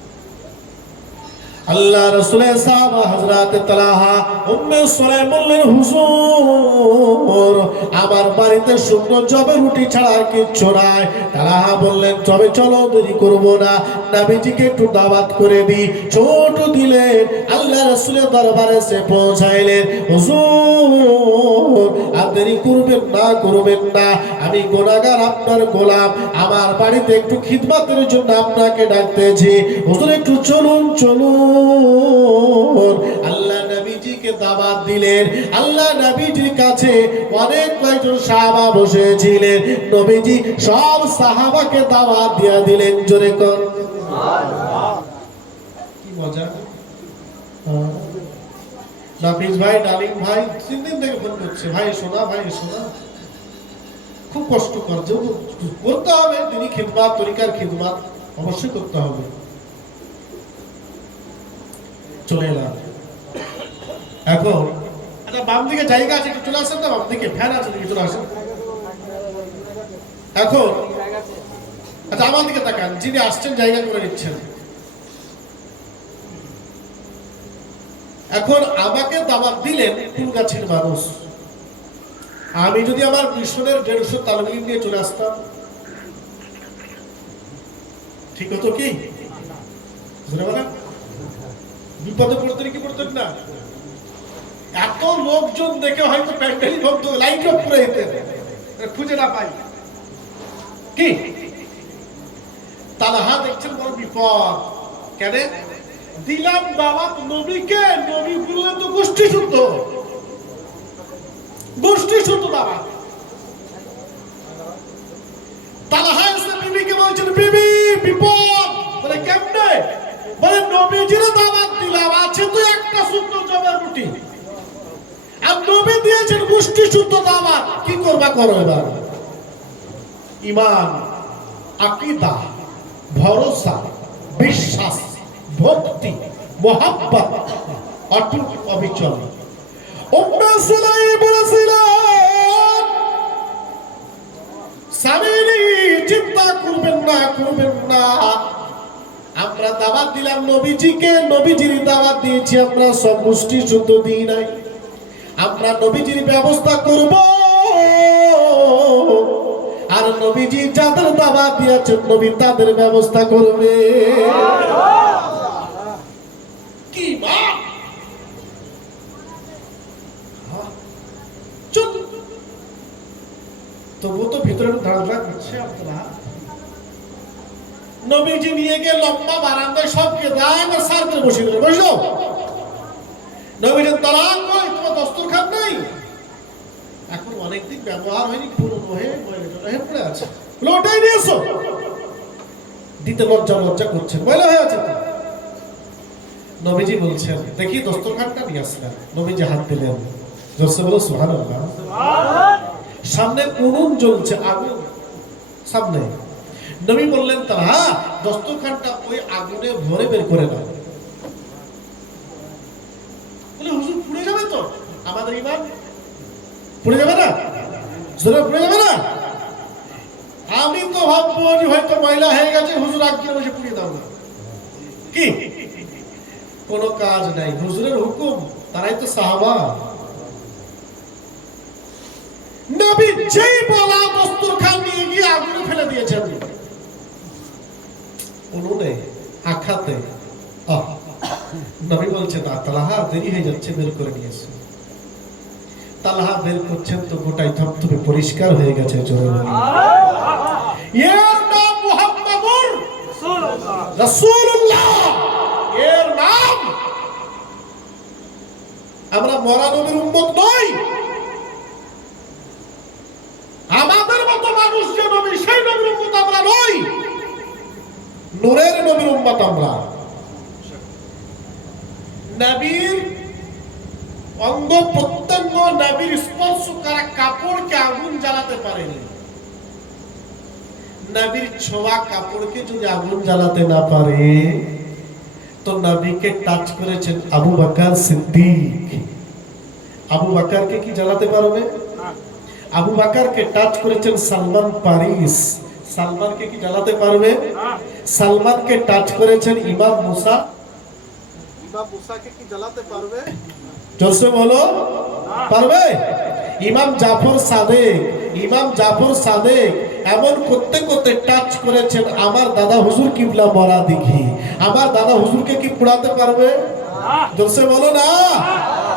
আল্লাহ রাসূলের সাহাবা হযরত তালহা উম্মে সুলাইম বললেন, হুজুর আমার বাড়িতে শুকনো জবের রুটি ছাড়া আর কিচ্ছু নাই। তালহা বললেন, তবে চলো দেরি করব না, নবীজিকে একটু দাওয়াত করে দিই। ছোট দিলেন, আল্লাহ রাসূলের দরবারে এসে পৌঁছাইলেন। হুজুর আর দেরি করবেন না, করবেন না, আমি গুনাহগার আপনার গোলাম, আমার বাড়িতে একটু খিদমতের জন্য আপনাকে ডাকতেছি, হুজুর একটু চলুন চলুন। আল্লাহ নবীজিকে দাওয়াত দিলেন। আল্লাহ নবীজির কাছে অনেক কয়েকজন সাহাবা বসেছিলেন, নবীজি সব সাহাবাকে দাওয়াত দিয়ে দিলেন। জোরে কর সুবহানাল্লাহ। কি মজা! নাফিস ভাই, ডালিম ভাই 3 দিন থেকে ফোন করছে, ভাই শোনা, ভাই শোনা। খুব কষ্ট করছে, করতে হবে, তিনি খিদমত, তরিকার খিদমত অবশ্যই করতে হবে। চলে এলাম এখন। আচ্ছা, বাম দিকে জায়গা আছে, একটু চলে আসেন না, বাম দিকে ফ্যান আছে, দিকে চলে আসেন। এখন আচ্ছা, আমার দিকে তাকান, যিনি আসছেন জায়গা করে নিচ্ছেন। এখন আমাকে দাওয়াত দিলেন ফুলগাছির মানুষ, আমি যদি আমার মিশনের 150 তালবিল নিয়ে চলে আসতাম, ঠিক হতো কি? বিপদে পড়তেন কি পড়তেন না? এত লোকজন দেখে হয়তো প্যান্ডেলই বন্ধ, লাইট অফ করে যেতেন, খুঁজে না পাই কি। তালহা দেখছেন বড় বিপদ। কেন দিলাম দাওয়াত নবীকে? নবী বললেন তো গোষ্ঠী শুদ্ধ, গোষ্ঠী শুদ্ধ দাওয়াত। তালহা এসে বিবিকে বলছেন, বিবি বিপদ। বলে কেমনে? বলে নবীজির দাওয়াত দিলাম, আছে তো একটা শুকনো জবের রুটি, আর নবী দিয়েছেন গোষ্ঠী শুদ্ধ দাওয়াত, কি করবা করো এবার। ঈমান, আকীদা, ভরসা, বিশ্বাস, ভক্তি, মোহাব্বত অটুট অবিচল। উম্মে সুলাইম বলেছিলেন, স্বামীনি চিন্তা করবেন না, করবেন না, আমরা দাওয়াত দিলাম নবীজিকে, নবীজির দাওয়াত দিয়েছি আমরা, সব গোষ্ঠী শুদ্ধ দিই নাই, আমরা নবীজির ব্যবস্থা করব, আর নবীজি যাদের দাওয়াত দিয়েছেন নবী তাদের ব্যবস্থা করবে। কি মা চুপ, তবু তো ভিতরে ধারণা করছে আপনারা। নবীজি নিয়ে গিয়ে লম্বা বারান্দায় সবকে দাম আর সার করে বসে দিল, বসলো। নবীজির তালাক কই, তোমার দস্তরখান নাই, এখন অনেকদিন ব্যবহার হয়নি, পুরনো হয়ে পড়ে আছে, ওটাই নিয়ে এসো। দিতে লজ্জা লজ্জা করছেন, ময়লা হয়ে আছে। নবীজি বলছেন, দেখি দস্তরখানটা নিয়ে আসলেন। নবীজি হাত দিলেন, জোরসে বলো সুবহানাল্লাহ। সামনে উনুন জ্বলছে, আগুন সামনে। নবী বললেন, তারা দস্তরখানটা ওই আগুনে ভরে বের করে দাও। বলে হুজুর পুড়ে যাবে তো, আমাদের ঈমান পুড়ে যাবে না? জোরে পড়ে যাবে না? আমি তো ভাববো যে হয়তো ময়লা হয়ে গেছে, হুজুর আগে বসে পুড়িয়ে দাও না। কি কোনো কাজ নাই, হুজুরের হুকুম, তারাই তো সাহাবা। নবী যেই বলা দস্তরখান নিয়ে গিয়ে আগুনে ফেলে দিয়েছেন, উনুনে আখাতে। নবী বলছেন না, তালহা দেরি হয়ে যাচ্ছে, বের করে নিয়েছে। তালহা বের করছেন তো গোটাই থপথপে পরিষ্কার হয়ে গেছে। জোরে বলুন এর নাম মুহাম্মাদুর রাসূলুল্লাহ, এর নাম। আমরা মরা নবীর উম্মত নই। আমাদের মতো মানুষ যে নবী, সেই নবীর উম্মত আমরা নই। নূরের নবীর উম্মত আমরা। নবীর অঙ্গ প্রত্যঙ্গ, নবীর স্পর্শ করা কাপড়কে আগুন জ্বালাতে পারেনি। নবীর ছোঁয়া কাপড়কে যদি আগুন জ্বালাতে না পারে, তো নবীকে টাচ করেছেন আবু বকর সিদ্দিক। আবু বকরকে কি জ্বালাতে পারবে? আবু বকরকে টাচ করেছেন সালমান পারিস, সালমানকে কি জ্বালাতে পারবে? সালমানকে টাচ করেছেন ইমাম মুসা, ইমাম মুসাকে কি জ্বালাতে পারবে? জোরসে বলো, পারবে? ইমাম জাফর সাদেক, ইমাম জাফর সাদেক এমন করতে করতে টাচ করেছেন আমার দাদা হুজুর কিবলা মরা দিঘি। আমার দাদা হুজুরকে কি পুড়াতে পারবে? জোরসে বলো না।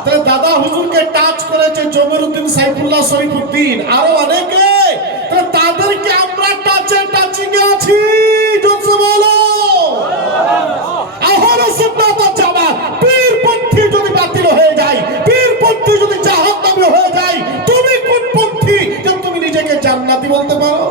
তাহলে দাদা হুজুরকে টাচ করেছে জমিরউদ্দিন সাইফুল্লাহ শরীফউদ্দিন, আরো অনেকে। তাহলে তাদেরকে আমরা টাচে টাচিং এ আছি। জোরসে বলো আহলে সুন্নাত ওয়াল জামাত। পীরপন্থী যদি বাতিল হয়ে যায়, পীরপন্থী যদি জাহান্নামী হয়ে যায়, তুমি কোন পন্থী যে তুমি নিজেকে জান্নাতি বলতে পারো?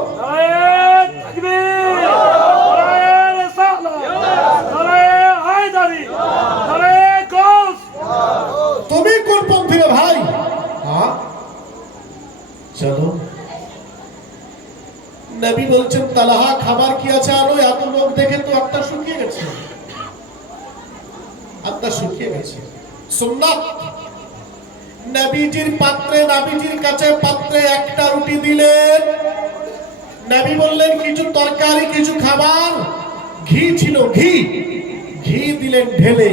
তুমি কোন পন্থী রে ভাই? চলো, নবী বলছেন তালহা খাবার কি আছে আনো। এত লোক দেখে তো আত্মা শুকিয়ে গেছে, আত্মা শুকিয়ে গেছে। সুন্নাত, নবীজির পাত্রে, নবীজির কাছে পাত্রে একটা রুটি দিলেন। নবী বললেন কিছু তরকারি, কিছু খাবার। ঘি ছিল, ঘি, ঘি দিলেন ঢেলে।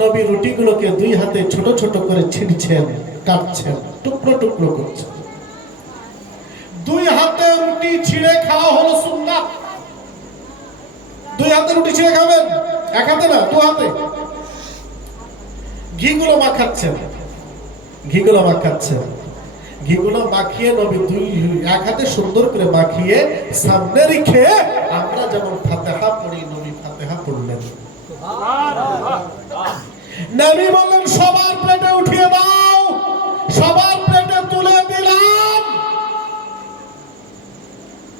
নবী রুটিগুলোকে দুই হাতে ছোট ছোট করে ছিঁড়ছেন, কাটছেন, টুকরো টুকরো করছেন। দুই হাতে রুটি ছিঁড়ে খাওয়া হলো সুন্নাত। দুই হাতে রুটি ছিঁড়ে খাবেন, এক হাতে না, দু হাতে। ঘিগুলো মাখাচ্ছেন, ঘিগুলো মাখাচ্ছেন, ঘিগুলো মাখিয়ে নবী এক হাতে সুন্দর করে মাখিয়ে সামনে রেখে আমরা যেমন ফাতিহা পড়ি, নবী ফাতিহা পড়লেন। নবী বললেন সবার প্লেটে উঠিয়ে দাও, সবার প্লেটে তুলে দিলাম।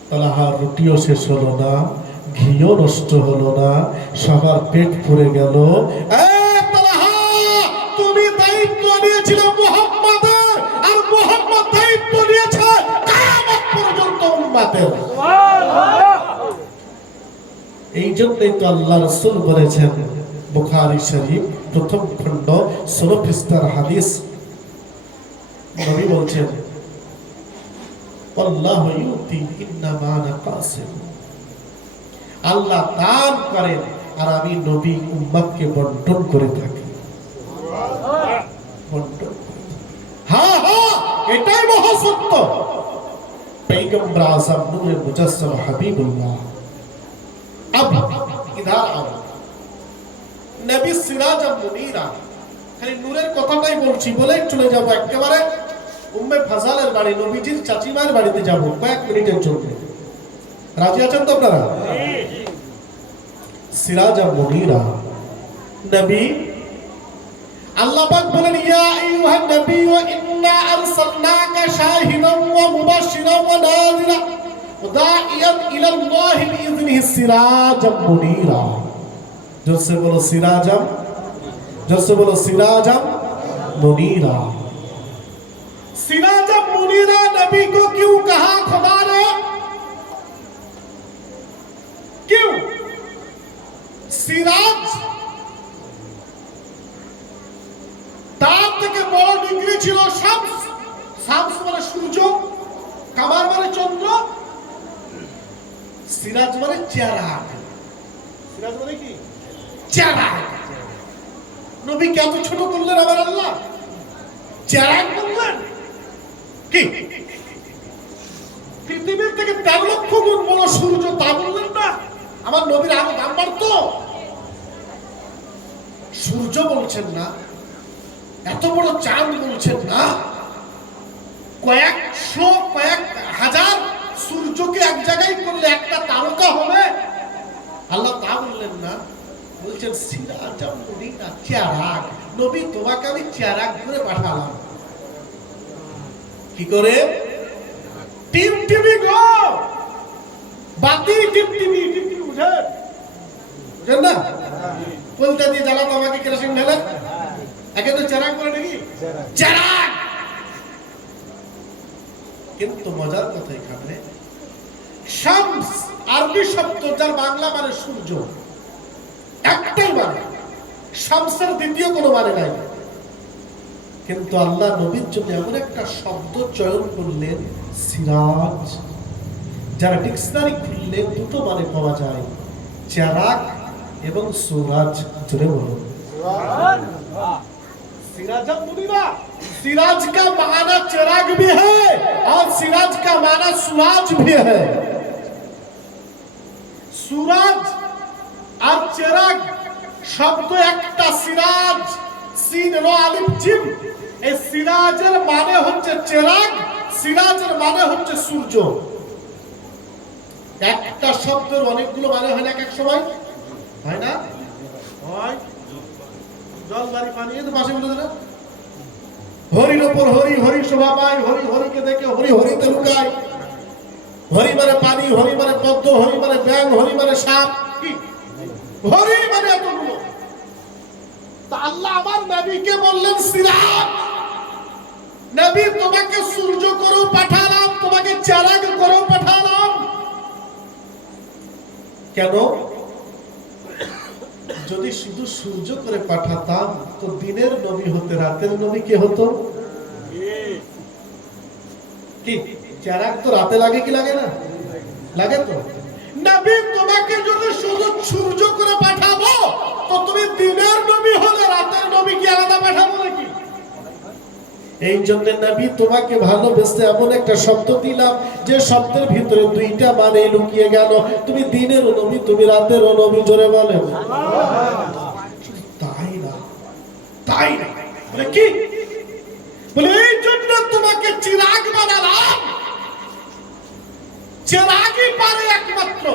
তালহার রুটিও শেষ হলো না, ঘিও নষ্ট হলো না, সবার পেট ভরে গেল। তুমি দায়িত্ব নিয়েছিলে মুহাম্মাদের, আর মুহাম্মদ দায়িত্ব নিয়েছে কিয়ামত পর্যন্ত উম্মতের। এই জন্যই তো আল্লাহ রাসূল বলেছেন, বুখারী শরীফ প্রথম খণ্ড 16 পৃষ্ঠার হাদিস, নবী বলছেন আল্লাহু ইউতি ইন্নামা আনা কাসিম। আল্লাহ দান করেন আর আমি নবী উম্মতকে বন্টন করে থাকি। হ্যাঁ হ্যাঁ, এটাই মহাসত্য। पैगंबर आज़म नूर मुजस्सम हबीबुल्लाह। अब इधर आओ, नबी सिराज मुनीरा। খালি নূরের কথাটাই বলছি বলে চলে যাব একেবারে উম্মে ফাজালের বাড়ি, নবীজির চাচিমার বাড়িতে যাব কয়েক মিনিটের জন্য। রাজি আছেন তো আপনারা? সিরাজ মুনীরা নবী। আল্লাহ পাক বলেন ইয়া আইয়ুহান নবী ওয়া ইন্না আরসালনাকা শাহিদান ওয়া মুবাশশিরান ওয়া নাযিরা ওয়া দাঈয়ান ইলাল্লাহি বিইذনিহি সিরাজাম মুনীরা। জোরসে বলো সিরাজাম, জোরসে বলো सिराजम मुनीरा। सिराजम मुनीरा नबी को क्यों कहा खुदा ने? क्यों? सिराज তার থেকে বড় ডিগ্রি ছিল শামস। শামস মানে সূর্য, কামার মানে চন্দ্র, সিরাজ মানে চেরাগ। সিরাজ মানে কি? চেরাগ। নবী কত ছোট করলেন আমার আল্লাহ, চেরাগ বললেন। কি পৃথিবীর থেকে 13 লক্ষ গুণ বড় সূর্য, তা বললেন না? আমার নবীর আরো দাম বাড়তো। সূর্য বলছেন না, এত বড় চাঁদ বলছেন না, কয়েকশো কয়েক হাজার সূর্যকে এক জায়গায় করলে একটা তারকা হবে, আল্লাহ তা বললেন না। বলছেন সিরাজাম মুনিরা, চেরাগ। নবী তোমাকে আমি চেরাগ করে পাঠালাম। কি করে? টিমটিমি গো, বাতি টিমটিমি। টিমটিমি বুঝেন? বুঝেন না? কলতা দিয়ে জ্বালাতো আমাকে কেরোসিন ঢেলে, একে তো চেরাগ করে নাকি? চেরাগ। কিন্তু মজার কথা এখানে, শামস আরবি শব্দ, যার বাংলা মানে সূর্য, একটাই মানে। শামসের দ্বিতীয় কোনো মানে নাই। কিন্তু আল্লাহ নবীর জন্য এমন একটা শব্দ চয়ন করলেন, সিরাজ, যারা ডিকশনারি খুললে দুটো মানে পাওয়া যায়, চেরাগ এবং সুরাজ। জুড়ে বলুন सिराजम मुनीरा। सिराज का माना चिराग भी है और सिराज का माना सूरज भी है। सूरज और चिराग शब्द একটা। সিরাজ, সিন র আলিফ জিম। এই সিরাজের মানে হচ্ছে চিরাগ, সিরাজের মানে হচ্ছে সূর্য। একটা শব্দের অনেকগুলো মানে হয় না এক সময়? হয় না? হয়। জল বাড়ি পানি, এই তো পাশে বলে দিল, হরির ওপর হরি, হরি শোভা পায়, হরি হরিকে দেখে হরি হরিতে লুকায়। হরি মানে পানি, হরি মানে পদ্ম, হরি মানে ব্যাং, হরি মানে সাপ। কি হরি মানে এতগুলো? তা আল্লাহ আমার নবীকে বললেন সিরাজ। নবী তোমাকে সূর্য করেও পাঠালাম, তোমাকে চেরাগ করেও পাঠালাম। কেন? যদি শুধু সূর্য করে পাঠাতাম তো দিনের নবী হতে, রাতের নবী কে হতো? কি চেরাগ তো রাতে লাগে কি লাগে না? লাগে তো। নবী তোমাকে যদি শুধু সূর্য করে পাঠাবো তো তুমি দিনের নবী হলে, রাতের নবী কি আলাদা পাঠাবো নাকি? এই জন্য নবী তোমাকে ভালোবেসে এমন একটা শব্দ দিলাম যে শব্দের ভিতরে দুইটা মানে লুকিয়ে গেল। তুমি দিনের নবী, তুমি রাতের নবী। জোরে বলেন। তাই না, তাই না, বলে কি? বলে এই জন্য তোমাকে চিরাগ বানালাম। চিরাগই পারে একমাত্র,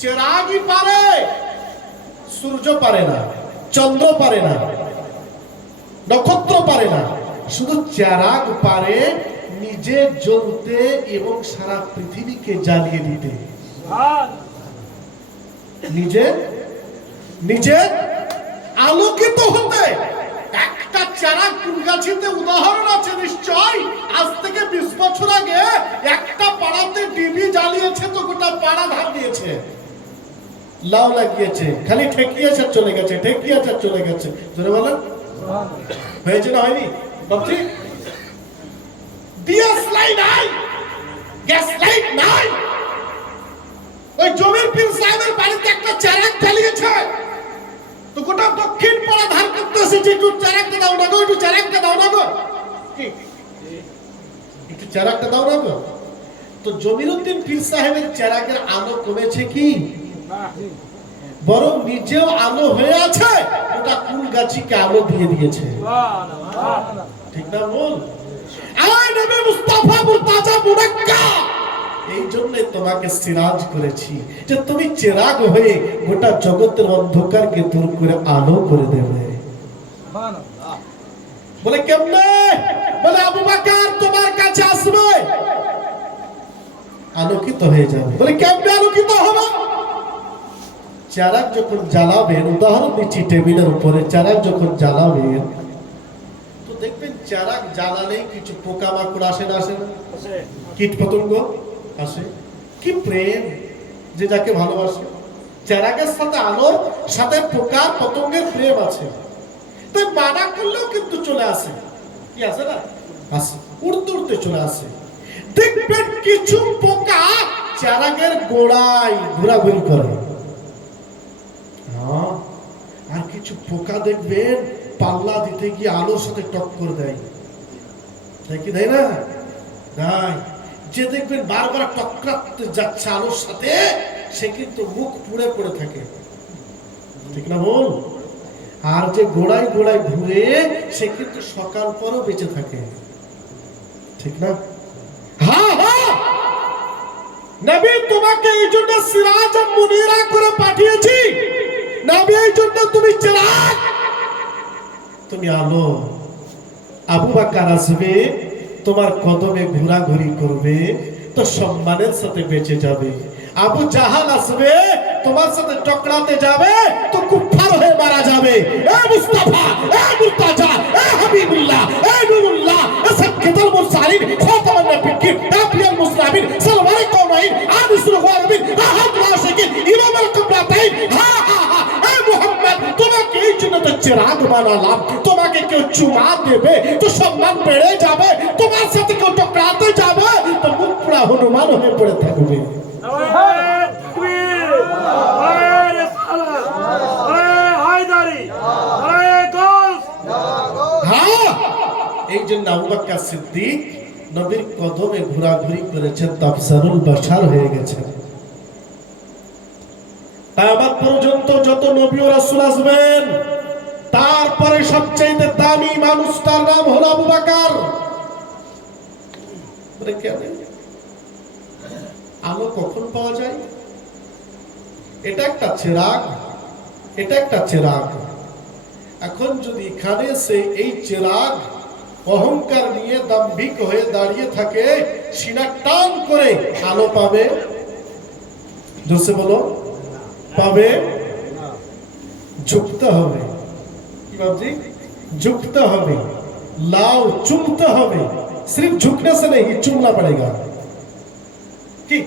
চিরাগই পারে। সূর্য পারে না, চন্দ্র পারে না, নক্ষত্র পারে না। শুধু চেরাগ পারে নিজে জ্বলতে এবং সারা পৃথিবীকে জ্বালিয়ে দিতে। নিজে নিজে আলোকিত হতে। একটা চেরাগ ফুলগাছিতে উদাহরণ আছে নিশ্চয়। আজ থেকে 20 বছর আগে একটা পাড়াতে ডিবি জ্বালিয়েছে তো গোটা পাড়া ধার দিয়েছে, লাউ লাগিয়েছে, খালি ঠেকিয়েছে চলে গেছে, ঠেকিয়েছে চলে গেছে। জোরে বলেন হয়েছে না হয়নি? বাপজি ডিএস লাইট নাই, গ্যাস লাইট নাই। ওই জমির পীর সাহেবের বাড়িতে একটা চেরাগ জ্বালিয়েছে তো গোটা দক্ষিণ পাড়া ধার করতেছে যে একটু চেরাগটা দাও না গো, একটু চেরাগটা দাও না গো, একটু চেরাগটা দাও না গো। তো জমিরউদ্দিন পীর সাহেবের চেরাগের আলো কমেছে কি? বরং নিজেও আলো হয়ে আছে, ওটা কুল গাছিকে আলো দিয়ে দিয়েছে। ঠিক না বল? আয় নবী মুস্তাফা মুর্তাজা মুনাক্কা, এই জন্য তোমাকে সিরাজ করেছি যে তুমি চিরাগ হয়ে গোটা জগতের অন্ধকারকে দূর করে আলো করে দেবে। বলে কেমনে? বলে আবু বকর তোমার কাছে আসবে, আলোকিত হয়ে যাবে। বলে কেমনে আলোকিত হবে? চারাক যখন জ্বালাবেন, উদাহরণ দিচ্ছি টেবিলের উপরে, চারাক যখন জ্বালাবেন তো দেখবেন চারাক জ্বালালেই কিছু পোকামাকড় আসে না? আসে না? কীট পতঙ্গ আসে। কি প্রেম যে যাকে ভালোবাসে। চারাকের সাথে আলোর সাথে পোকা পতঙ্গের প্রেম আছে। তাই মানা করলেও কিন্তু চলে আসে। কি আসে না? আসে, উড়তে উড়তে চলে আসে। দেখবেন কিছু পোকা চারাগের গোড়ায় ঘোরাঘুরি করে, আর কিছু পোকা দেখবেন পাল্লা দিতে গিয়ে আলোর সাথে টক্কর দেয়, দেখি দেয় না? তাই যে দেখবেন বারবার টক্করাতে যাচ্ছে আলোর সাথে, সে কিন্তু মুখ পুড়ে পড়ে থাকে, ঠিক না বল? আর যে গোড়ায় গোড়ায় ঘুরে, সে কিন্তু সকাল পরও বেঁচে থাকে, ঠিক না? হ্যাঁ হ্যাঁ, নবী তোমাকে এই জন্য সিরাজ মুনিরা করে পাঠিয়েছি। নবী এই জন্য তুমি চিরাগ, তুমি আলো। আবু বকর আসবে, তোমার কদমে ঘোরাঘুরি করবে, তো সম্মানের সাথে বেঁচে যাবে। আবু জাহাল আসবে, তোমার সাথে টকরাতে যাবে, তো কুফার হয়ে মারা যাবে। এ মুস্তাফা, এ মুর্তাজা, এ হাবিবুল্লাহ, এ নূরুল্লাহ, এ সাক্কাতুল মুরসালিন, খাতামুন নবিয়্যিন, নাবিয়ুল মুসলিমিন, সালমানে কওনাইন, আনিসুল গায়বিন, আহাদুল আশিকিন, ইমামুল কিবলাতাইন। হা হা হা, এ মুহাম্মদ, তোমাকে এই জন্য তো চিরাগ বানালাম। তোমাকে কেউ চুমা দেবে তো সম্মান বেড়ে যাবে, তোমার সাথে কেউ টকরাতে যাবে তো মুখ পুরা হনুমান হয়ে পড়ে থাকবে। এই জন্য আবু বকর সিদ্দিক নবীর কদমে ঘোরাঘুরি করেছেন, তাফসারুল বাশার হয়ে গেছেন। কিয়ামত পর্যন্ত যত নবী ও রাসূল আসবেন, তারপরে সবচেয়ে দামি মানুষটার নাম হলো আবু বকর। আলো কখন পাওয়া যায়? এটা একটা চিরাগ, এটা একটা চিরাগ। এখন যদি এখানে সে এই চিরাগ অহংকার নিয়ে দাম্ভিক হয়ে দাঁড়িয়ে থাকে, সিনা টান করে আলো পাবে? জোরসে বলো, পাবে? ঝুঁকতে হবে। কি ভাবছি? ঝুঁকতে হবে, লাও চুমতে হবে। सिर्फ झुकने से नहीं, चुमना पड़ेगा। কি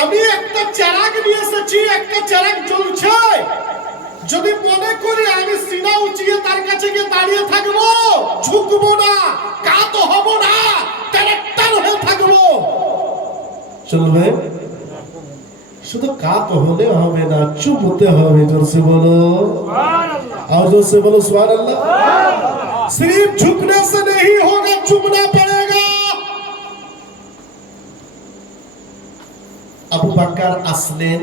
আমি একটা চারাগ নিয়ে এসেছি, একটা চারাগ জ্বলছে, যদি মনে করি আমি সিনা উঁচিয়ে তার কাছে গিয়ে দাঁড়িয়ে থাকবো, ঝুঁকবো না, কাত হব না, টান হয়ে থাকবো, চলবে? শুধু কাত হলে হবে না, চুমতে হবে। জোরসে বলো সুবহানাল্লাহ, আর জোরসে বলো সুবহানাল্লাহ। सिर्फ झुकने से नहीं होगा, चुमना पड़ेगा। আবু বকর আসলেন,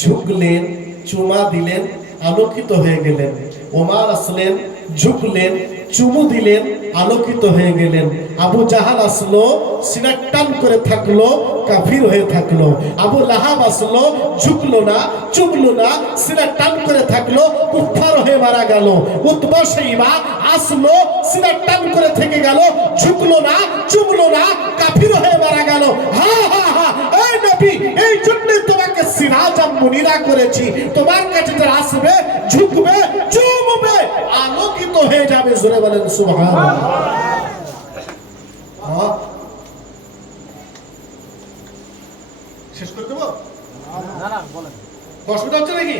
ঝুঁকলেন, চুমা দিলেন, আলোকিত হয়ে গেলেন। ওমর আসলেন, ঝুঁকলেন, চুমু দিলেন, আলোকিত হয়ে গেলেন। আবু জাহাল আসলো, সিনা টান করে থাকলো, কাফির হয়ে থাকলো। আবু লাহাব আসলো, ঝুঁকলো না, চুমলো না, সিনা টান করে থাকলো, কুফার হয়ে মারা গেল। উতবা শাইবা আসলো, সিনা টান করে থেকে গেল, ঝুঁকলো না, চুমলো না, কাফির হয়ে মারা গেল। হা হা হা, এই নবী, এই জন্য তোমাকে সিরাজ মুনিরা করেছি। তোমার কাছে যারা আসবে, ঝুঁকবে, চুমবে, আলোকিত হয়ে যাবে। জোরে বলেন সুবহানাল্লাহ। শেষ করে দেবো? কষ্ট হচ্ছে নাকি?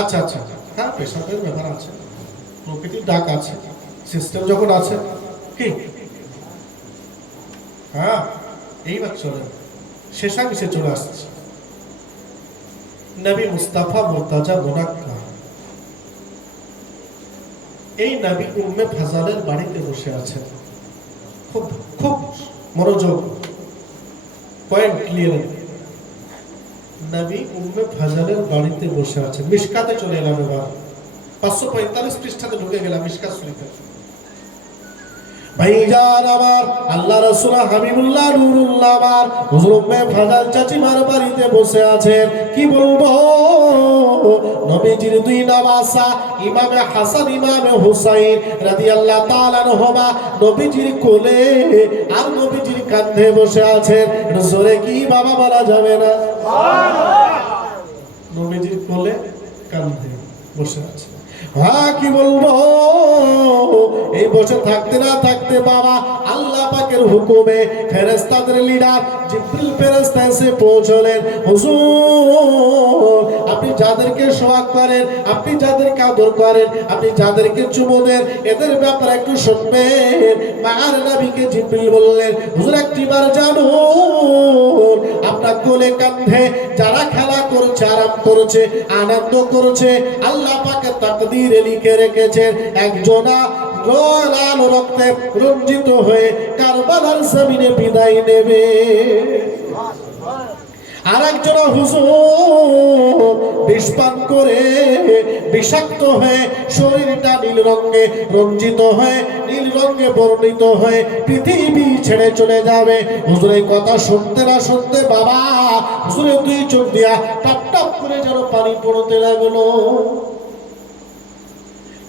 আচ্ছা আচ্ছা, হ্যাঁ, পেশাদের ব্যাপার আছে, প্রকৃতির ডাক আছে, সিস্টেম যখন আছে। কি হ্যাঁ, এইবার চলে শেষাংশে চলে আসছে। নবী মুস্তাফা মুর্তাজা মুনাক্কা, এই নবী উম্মে ফাজালের বাড়িতে বসে আছেন। খুব খুব মনোযোগ, পয়েন্ট ক্লিয়ার। নবী উম্মে ফাজালের বাড়িতে বসে আছেন। মিশকাতে চলে এলাম এবার, 545 পৃষ্ঠাতে ঢুকে গেলাম মিশকাত শরীফে। ভাইজান আমার, আল্লাহ রাসূল হাবিবুল্লাহ নূরুল্লাহ আমার হুজুর উম্মে ফাজাল চাচিমার বাড়িতে বসে আছেন। কি বলবো, নবীজির দুই নওয়াসা ইমামে হাসান ইমামে হুসাইন রাদিয়াল্লাহু তাআলা আনহুমা নবীজির কোলে আর নবীজির কাঁধে বসে আছেন। জোরে কি বাবা বলা যাবে না? সুবহানাল্লাহ। নবীজির কোলে কাঁধে বসে আছে। হ্যাঁ, কি বলবো, এই বসে থাকতে না থাকতে বাবা আল্লাহ পাকের হুকুমে ফেরেশতাদের লিডার জিবরিল ফেরেশতা এসে পৌঁছলেন। হুজুর, আপনি যাদেরকে সোহাগ করেন, আপনি যাদেরকে আদর করেন, আপনি যাদেরকে চুমো দেন, এদের ব্যাপারে একটু শুনবেন। মায়ের নবীকে জিবরিল বললেন, হুজুর একটিবার জানুন, আপনার কোলে কাঁধে যারা খেলা করছে, আরাম করছে, আনন্দ করছে, আল্লাহ পাকের তাকদীরে লিখে রেখেছেন একজনা লাল রক্তে রঞ্জিত হয়ে কারবালার জমিনে বিদায় নেবে। আর একজন হুজুর বিষ পান করে বিষাক্ত হয়ে শরীরটা নীল রঙে রঞ্জিত হয়ে নীল রঙে বর্ণিত হয়ে পৃথিবী ছেড়ে চলে যাবে। হুজুরের কথা শুনতে না শুনতে বাবা হুজুরের দুই চোখ দিয়া টপ টপ করে যেন পানি পড়তে লাগলো।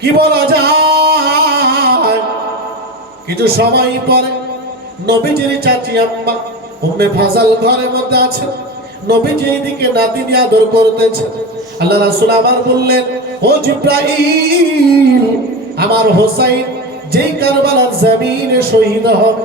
কি বলা যায়, কিছু সময় পরে নবীজির চাচি আম্মা উম্মে ফাজাল ঘরের মধ্যে আছেন। নবীজি এদিকে নাতিনি আদর করতেছে। আল্লাহ রাসূল আবার বললেন, ও জিব্রাইল, আমার হোসাইন যেই কারবালার জমিনে শহীদ হবে,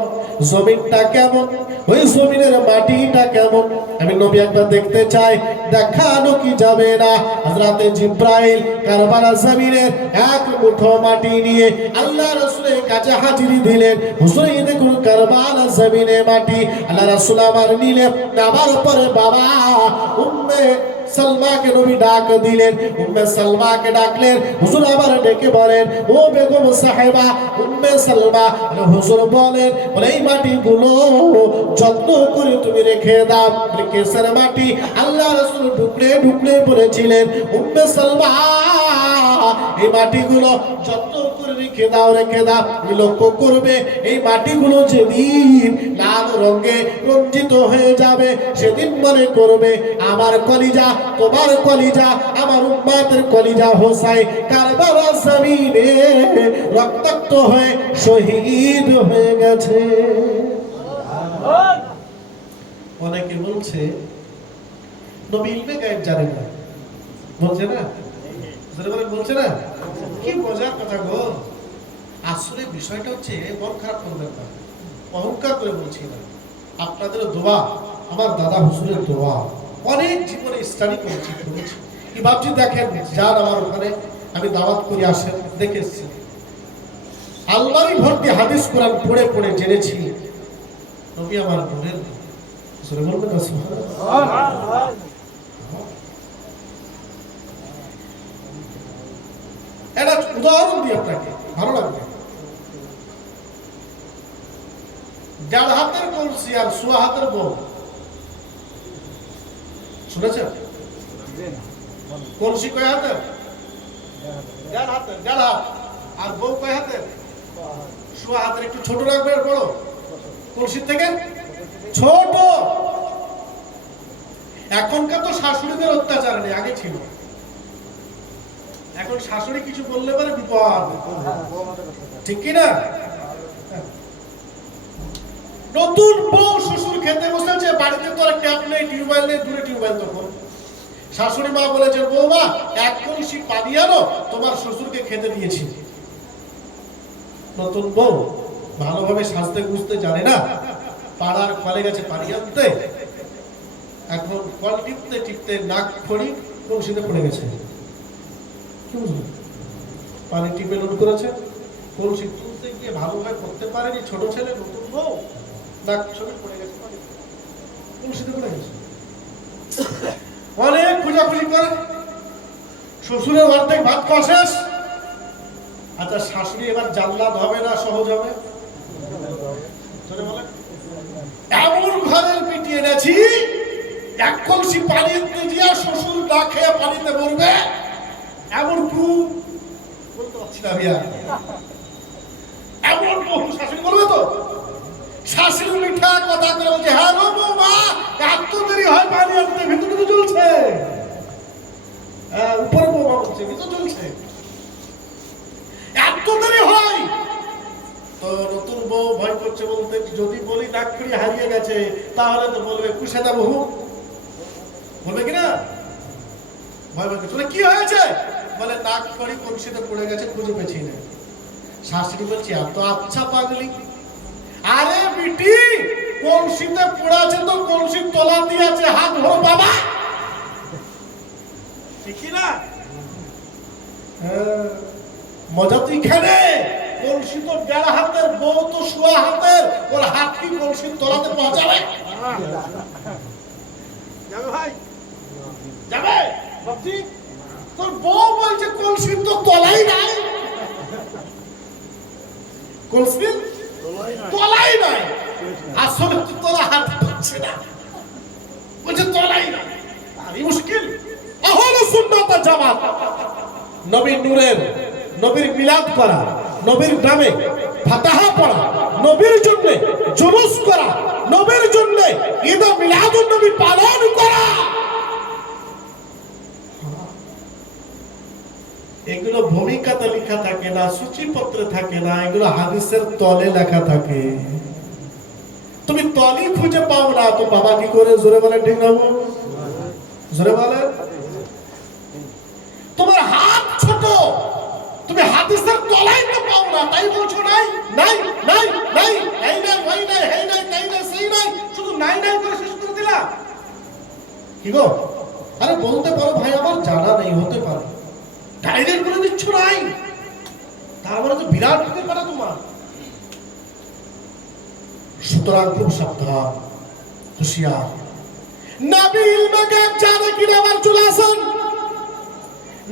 জমিনটা কেমন, ওই জমিনের মাটিটা কেমন আমি নবী একবার দেখতে চাই। দেখানো কি যাবে না? হযরতে জিব্রাইল কারবালার জমিনের এক মুঠো মাটি নিয়ে আল্লাহ রাসূলের কাছে হাজিরি দিলেন। হুজুর এই দেখুন কারবালার জমিনে মাটি। আল্লাহ রাসূল আমার নিলেন, নেবার পরে বাবা উম্মে সালমাকে নবী ডাক দিলেন। উম্মে সালমাকে ডাকলেন। হুজুর আবার ডেকে বলেন, ও বেগম সাহেবা উম্মে সালমা। হুজুর বলেন, এই মাটিগুলো যত্ন করে তুমি রেখে দাও। কেসের মাটি? আল্লাহ রাসূল ঢুকলে ঢুকলে বলেছিলেন, উম্মে সালমা এই মাটিগুলো যত্ন করে রেখে দাও, রেখে দাও। তুমি লক্ষ্য করবে এই মাটিগুলো যেদিন লাল রঙে রঞ্জিত হয়ে যাবে, সেদিন মনে করবে আমার কলিজা, তোমার কলিজা, আমার উম্মতের কলিজা হোসাইন কারবালার জমিনে রক্তাক্ত হয়ে শহীদ হয়ে গেছে। অনেকে বলছে নবী ইলমে গায়েব জানেন না, বলছে না? বলছে না? কি মজার কথা গো। আসলে বিষয়টা হচ্ছে, মন খারাপ করবেন না, অহংকার করে বলছি না, আপনাদের দোয়া, আমার দাদা হুজুরের দোয়া, অনেক জীবনে স্টাডি করেছি। কি ভাবছি দেখেন, যার আমার ওখানে আমি দাওয়াত করে আসেন, দেখেছি আলমারি ভর্তি হাদিস কোরআন পড়ে পড়ে জেনেছি নবী আমার নূরের। বলবেন না সুবহানাল্লাহ? একটা উদাহরণ দিই আপনাকে, ভালো লাগবে। দেড় হাতের কলসি আর সোয়া হাতের বউ, শুনেছেন? কলসি কয় হাতের? দেড় হাতের, দেড় হাত। আর বউ কয় হাতের? সোয়া হাতের। একটু ছোট রাখবে, বড় কলসির থেকে ছোট। এখনকার তো শাশুড়িদের অত্যাচার নেই, আগে ছিল। এখন শাশুড়ি কিছু বললে পারে বিপদ, ঠিক কিনা? নতুন বউ শ্বশুর খেতে বসেছে, বাড়িতে তো আর ট্যাপ নেই, টিউবওয়েল নেই, দূরে টিউবওয়েল। তখন শাশুড়ি মা বলেছে, বৌমা এক কলসি পানি আনো, তোমার শ্বশুরকে খেতে দিয়েছি। নতুন বউ ভালোভাবে সাজতে গুজতে জানে না, পাড়ার কলে গেছে পানি আনতে, এখন কল টিপতে টিপতে নাক ফড়ি কলসিতে পড়ে গেছে। পানি টিপে লোড করেছে, কলসি তুলতে গিয়ে ভালোভাবে করতে পারেনি, ছোট ছেলে নতুন বউ, নাক ছড়ে পড়ে গেছে, কলসিতে পড়ে গেছে। অনেক খোঁজাখুঁজি করে শ্বশুরের অর্ধেক ভাত খাওয়া শেষ। আচ্ছা শাশুড়ি এবার জাল্লাদ হবে না সহজ হবে? এমন ঘরের পিটি এনেছি, এক কলসি পানি দিয়ে শ্বশুর না খেয়ে পানিতে মরবে, এমন খুব বলতে পারছি না ভাইয়া। এমন বহু শাশুড়ি বলবে তো, শাশুড়ি মিঠা কথা করে বলছে, হ্যাঁ গো বৌমা এত দেরি হয় পানি আনতে, ভিতরে তো চলছে, উপরে বৌমা বলছে ভিতরে চলছে, এত দেরি হয়। তো নতুন বউ ভয় করছে, বলতে যদি বলি নাকড়ি হারিয়ে গেছে তাহলে তো বলবে কুশেদা বহু, বলবে কিনা? ভয় ভয় করছে। কি হয়েছে? বলে নাকড়ি কলসিতে পড়ে গেছে, খুঁজে পেছি না। শাশুড়ি বলছে, এত আচ্ছা পাগলি, আরে বিটি কলসিতে পড়ে আছে তো কলসির তলা দিয়ে আছে, হাত ধরো বাবা। ঠিক কি না? হ্যাঁ, মজা তো এখানে। কলসি তো 1.5 হাতের, বউ তো 1.5 হাতের, ওর হাত কি কলসির তলাতে পৌঁছাবে? যাবে ভাই? যাবে? বাপজি, তোর বউ বলছে কলসির তো তলাই নাই। কলসির তলাই নাই, আসলে তো তলা হাত পাচ্ছে না, বলছে তলাই নাই। আরে মুশকিল। আহলে সুন্নাত ওয়াল জামাত, নবীর নূরের, নবীর মিলাদ করা, নবীর নামে ফাতিহা পড়া, নবীর জন্য জুলুস করা, নবীর জন্য ঈদ মিলাদুন নবী পালন করা, এগুলো ভূমিকাতে লেখা থাকে না, সূচিপত্রে থাকে না, এগুলো হাদিসের তলে লেখা থাকে। তুমি তলই খুঁজে পাও না তো বাবা কি করে? জোরে বলেন ঠিক না? জোরে বলেন। তোমার হাত ছোট, তুমি হাদিসের তলাই তো পাও না, তাই বলছো নাই নাই নাই নাই, এই নাই ওই নাই, এই নাই তাই নাই সেই নাই, শুধু নাই নাই করে শেষ করে দিলা। কি গো? আরে বলতে পারো ভাই আমার জানা নেই, হতে পারে, ডাইরেক্ট বলে দিচ্ছ নাই, তার মানে তো বিরাট ব্যাপার তোমার। সুতরাং খুব সাবধান, হুঁশিয়ার। নবী ইলমে গায়ব জানে কিনা? আমার চলে আসেন।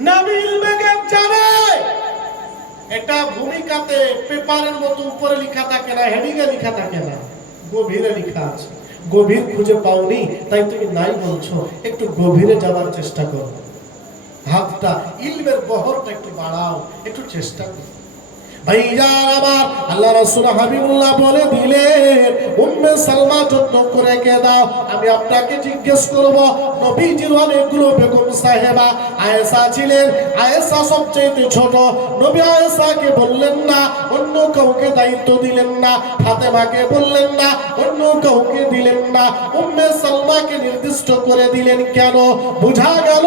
নবী ইলমে গায়ব জানে, এটা ভূমিকাতে পেপারের মতো উপরে লেখা থাকে না, হেডিং এ লেখা থাকে না, গভীরে লেখা আছে। গভীর খুঁজে পাওনি তাই তুমি নাই বলছো, একটু গভীরে যাওয়ার চেষ্টা করো। হাতটা ইলমের বহরটা একটু বাড়াও, একটু চেষ্টা করো। ভাইজান আমার, আল্লাহ রাসূল হাবিবুল্লাহ বলে দিলেন উম্মে সালমা যত্ন করে কে দাও। আমি আপনাকে জিজ্ঞেস করব, নবীজির অনেকগুলো বেগম সাহেবা, আয়েশা ছিলেন, আয়েশা সবচেয়ে ছোট, নবী আয়েশাকে বললেন না, অন্য কাউকে দায়িত্ব দিলেন না, ফাতেমাকে বললেন না, অন্য কাউকে দিলেন না, উম্মে সালমাকে নির্দিষ্ট করে দিলেন কেন? বুঝা গেল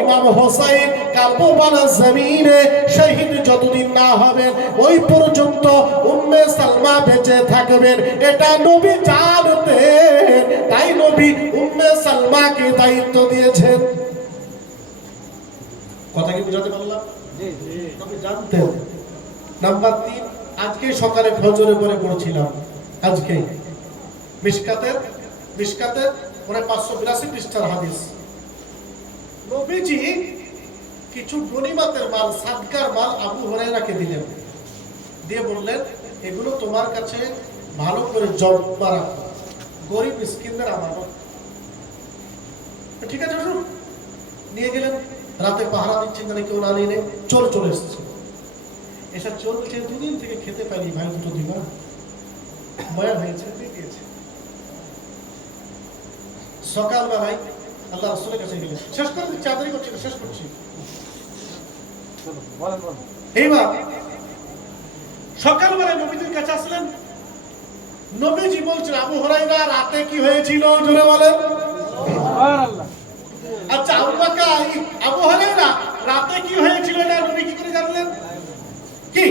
ইমাম হোসেন কারবালার জমিনে শহীদ যতদিন না হবেন ওই পর্যন্ত উম্মে সালমা বেঁচে থাকবেন, এটা নবী জানতেন, তাই নবী উম্মে সালমাকে দায়িত্ব দিয়েছেন। কথা কি বুঝাতে পারলাম? নবী জানতেন। নাম্বার 3, আজকে সকালে ফজরে পরে পড়ছিলাম, আজকে মিশকাতের পরে 582 পৃষ্ঠার হাদিস। নবীজি কিছু গনিমতের মাল, সাদকার মাল আবু হুরায়রাকে দিলেন, দিয়ে বললেন এগুলো তোমার কাছে ভালো করে জমা রাখো, গরিব মিসকিনদের আমানত। ঠিক আছে হুজুর, নিয়ে গেলেন। রাতে পাহারা দিচ্ছেন জানি কেউ না নিয়ে, চোর চলে এসেছে। এসে চোর বলছে 2 দিন থেকে খেতে পাইনি ভাই, দুটো দিবা। ময়া হয়েছে, দিয়ে দিয়েছে। সকালবেলায় আল্লাহ রাসূলের কাছে গেলেন, শেষ করে দিচ্ছি, চাদরি করছি, শেষ করছি। এইবার সকালবেলায় নবীজির কাছে আসলেন, নবীজি বলছেন আবু হুরায়রা রাতে কি হয়েছিল জোরে বলেন। সুবহানাল্লাহ। আচ্ছা আবু হুরায়রা রাতে কি হয়েছিল না নবী কি করে জানলেন? কি